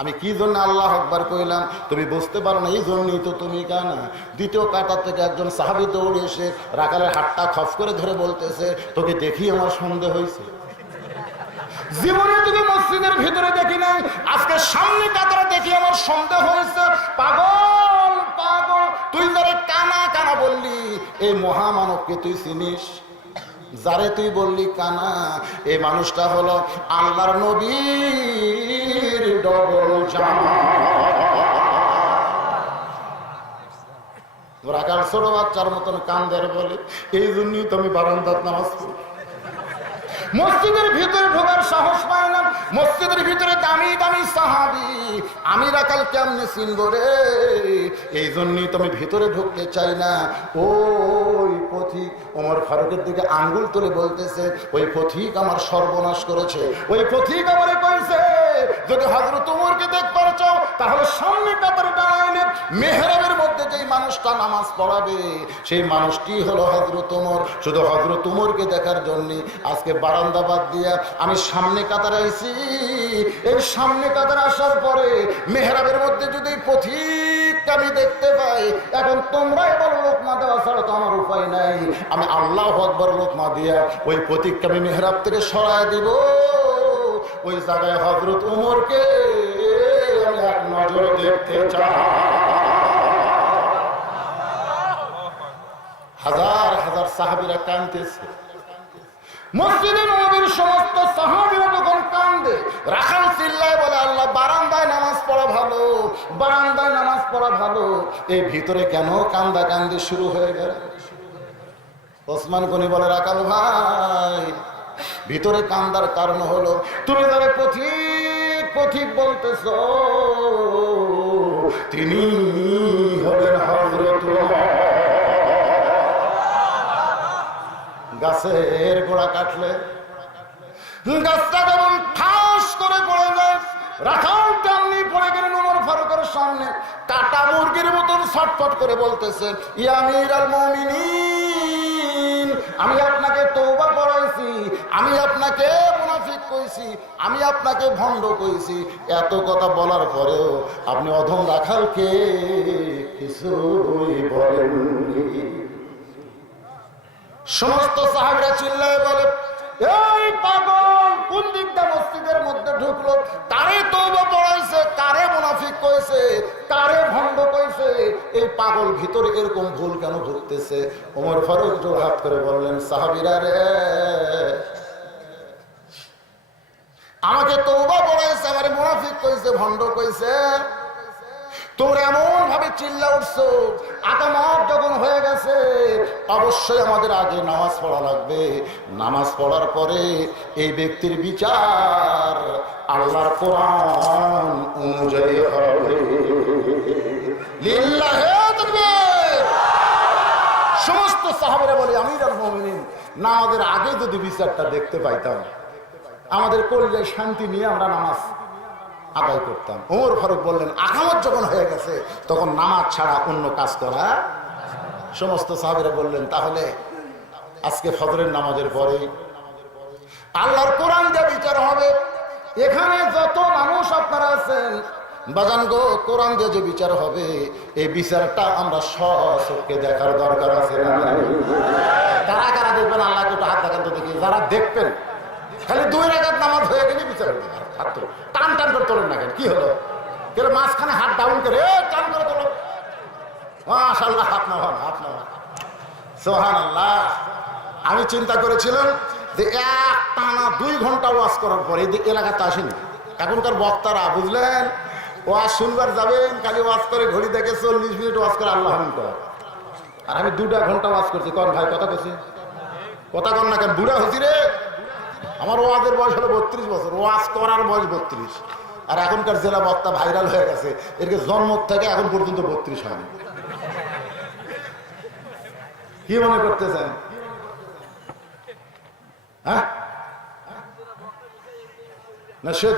আমি কি জন্য আল্লাহু আকবার কইলাম তুমি বুঝতে পারো না, এই জন্যই তো তুমি কানা। দ্বিতীয় কাতার থেকে একজন সাহাবী দৌড়ে এসে রাখালের হাতটা খপ করে ধরে বলতেছে, তোকে দেখি আমার সন্দেহ হয়েছে, জীবনে তোকে মসজিদের ভিতরে দেখি নাই, আজকে সামনে কাতারে দেখি আমার সন্দেহ হয়েছে। পাগল পাগল, তুই যারে কানা কানা বললি, এই মহামানবকে তুই চিনিস? যারে তুই বললি কানা, এই মানুষটা হলো আল্লাহর নবীর ডবল জামা। রাখাল ছোট বাচ্চার মতন কান্দের বলে, এই জন্যই তুমি বারান্দাত নামাজ পড়ি, মসজিদের ভিতরে ঢোকার সাহস পায় না। মসজিদের ভিতরে দামি দামি সাহাবী, আমি রাখাল কেমনে চিনবো রে? এই জন্যই তুমি ভিতরে ঢুকতে চাই না। ওই পথিক ওমর ফারুকের দিকে আঙ্গুল তুলে বলতেছে, ওই পথিক আমার সর্বনাশ করেছে, ওই পথিক আমারে কইছে যদি হযরত ওমরকে দেখবার চাও তাহলে সামনে কাতারে দাঁড়াইলে মেহরাবের মধ্যে যেই মানুষটা নামাজ পড়াবে সেই মানুষটি হলো হযরত ওমর। শুধু হযরত ওমরকে দেখার জন্য আজকে বারান্দা বাদ দিয়া আমি সামনে কাতারে আইছি। এই সামনে কাতারে আসার পরে মেহরাবের মধ্যে যদি পথিক আমি দেখতে পাই, এখন তোমরাই বলো লোকমা দেওয়া ছাড়া তো আমার উপায় নাই, আমি আল্লাহু আকবার লোকমা দিয়া ওই পথিককে আমি মেহরাব থেকে সরায় দিব। ওই জায়গায় হযরত ওমরকে আমি এক নজরে দেখতে চাই। হাজার হাজার সাহাবীরা কাঁদতেছে, মসজিদে নববীর সমস্ত সাহাবীরা যখন কান্দে, রাখাল চিল্লায় বলে, আল্লাহ, বারান্দায় নামাজ পড়া ভালো, বারান্দায় নামাজ পড়া ভালো, এই ভিতরে কেন কান্দা কান্দি শুরু হয়ে গেল? ওসমান গনি বলে, রাখাল ভাই, ভিতরে কান্দার কারণ হলো তুমি যারা পথিক পথিক বলতেছ, তিনি হলেন হযরত ওমর। গাছের গোড়া কাটলে গাছটা যেমন ঠাস করে পড়ে যায়, রাখাল তেমনি পড়ে গেলেন ওমর ফারুকের সামনে, কাটা মুরগির মতন ছটফট করে বলতেছে, ইয়া আমিরুল মুমিনিন, আমি আপনাকে তওবা করাইছি, আমি আপনাকে মুনাফিক কইছি, আমি আপনাকে ভণ্ড কইছি, এত কথা বলার পরেও আপনি অধম রাখালকে কিছুই বলেননি। সমস্ত সাহাবীরা চিল্লায় বলে, এই পাগল কোন দিকটা মসজিদের মধ্যে ঢুকলো, কারে তওবা পড়াইছে, কারে মুনাফিক কইছে, কারে ভণ্ড কইছে, এই পাগল ভিতরে এরকম ভুল কেন ঢুকতেছে? ওমর ফারুক জোড়হাত করে বললেন, সাহাবীরা রে, আমাকে তওবা পড়াইছে, আমারে মুনাফিক কইছে, ভণ্ড কইছে, তোমরা এমন ভাবে চিল্লা উঠছো, আকামত যখন হয়ে গেছে অবশ্যই আমাদের আগে নামাজ পড়া লাগবে, নামাজ পড়ার পরে এই ব্যক্তির বিচার আল্লাহর কোরআন অনুযায়ী হবে। লিল্লাহে তাকবীর। সমস্ত সাহাবারা বলে, আমিরুল মুমিনিন, নামাজের আগে যদি বিচারটা দেখতে পাইতাম আমাদের কলিজায় শান্তি নিয়ে আমরা নামাজ আদায় করতাম। ওমর ফারুক বললেন, আকামত যখন হয়ে গেছে তখন নামাজ ছাড়া অন্য কাজ করা। সমস্ত সাহাবীরা বললেন, তাহলে আজকে ফজরের নামাজের পরে আল্লাহর কোরআন দিয়ে বিচার হবে। এখানে যত মানুষ আপনারা আছেন বাজান গো, কোরআন দিয়ে যে বিচার হবে এই বিচারটা আমরা সচক্ষে দেখার দরকার আছে। কারা কারা দেখবেন? আল্লাহ একটু হাত দেখান তো দেখি। যারা দেখবেন, খালি 2 রাকাত নামাজ হয়ে গেলে বিচার হবে। টান টান করে তোলেন না কেন? কি হলো? কেন মাঝখানে হাত ডাউন করে টান করে তোলো? মাশাআল্লাহ, হাত নামান, হাত নামান, সুবহানাল্লাহ। আমি চিন্তা করেছিলাম যে এক টানা 2 ঘন্টা ওয়াজ করার পরে এই এলাকাতে আসেনি। এখনকার বক্তারা বুঝলেন, ওয়াজ শুনবার যাবেন, খালি ওয়াজ করে ঘড়ি দেখে 40 মিনিট ওয়াজ করে আল্লাহ কর। আর আমি 2 ঘন্টা ওয়াজ করছি। কন ভাই কথা করছি, কথা কন না কেন? বুড়া হয়েছি রে। আমার ওয়াজের বয়স হলো 32 বছর, ওয়াজ করার বয়স 32। আর এখনকার জেলা বক্তা ভাইরাল হয়ে গেছে, এরকে জন্ম থেকে এখন পর্যন্ত 32 হয়নি। কি মনে করতেছেন? হ্যাঁ না, সে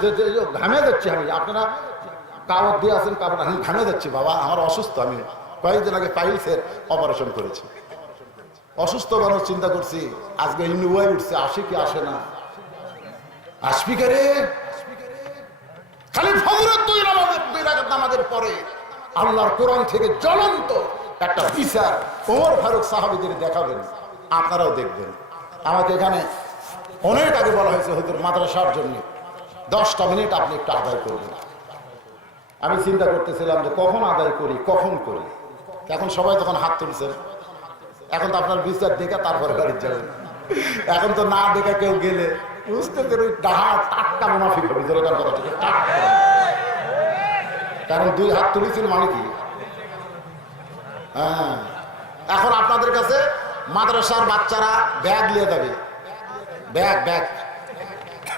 ঘামে যাচ্ছি আমি। আপনারা কাগজ দিয়ে আছেন, কাপড় আমি ঘামে যাচ্ছি বাবা, আমার অসুস্থ। আমি কয়েকদিন আগে পাইলসের অপারেশন করেছি। অসুস্থ মানুষ চিন্তা করছি আজকে ইন্নুয়াই উঠছে, আসে কি আসে না? আসবি কে রে? খালি ফজরের 2 রাকাত নামাজের পরে আল্লাহর কোরআন থেকে জ্বলন্ত একটা বিচার ওমর ফারুক সাহাবীদের দেখাবেন, আপনারাও দেখবেন। আমাকে এখানে অনেক আগে বলা হয়েছে হুজুর মাদ্রাসার জন্য 10টা মিনিট আপনি একটু আদায় করবেন। আমি চিন্তা করতেছিলাম যে কখন আদায় করি, কখন করি। এখন সবাই তখন হাত তুলছেন। এখন তো আপনার বিচার দেখে তারপরে বাড়ি যাবেন। এখন তো না দেখে কেউ গেলে বুঝতেছেন ওই ডাহা টাটকা মুনাফিক হবে। যেরকম কথা ঠিক, কারণ 2 হাত তুলেছেন মানে কি? হ্যাঁ, এখন আপনাদের কাছে মাদ্রাসার বাচ্চারা ব্যাগ নিয়ে যাবে। ব্যাগ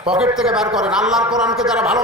পকেট থেকে বের করেন। আল্লাহর কোরআনকে যারা ভালো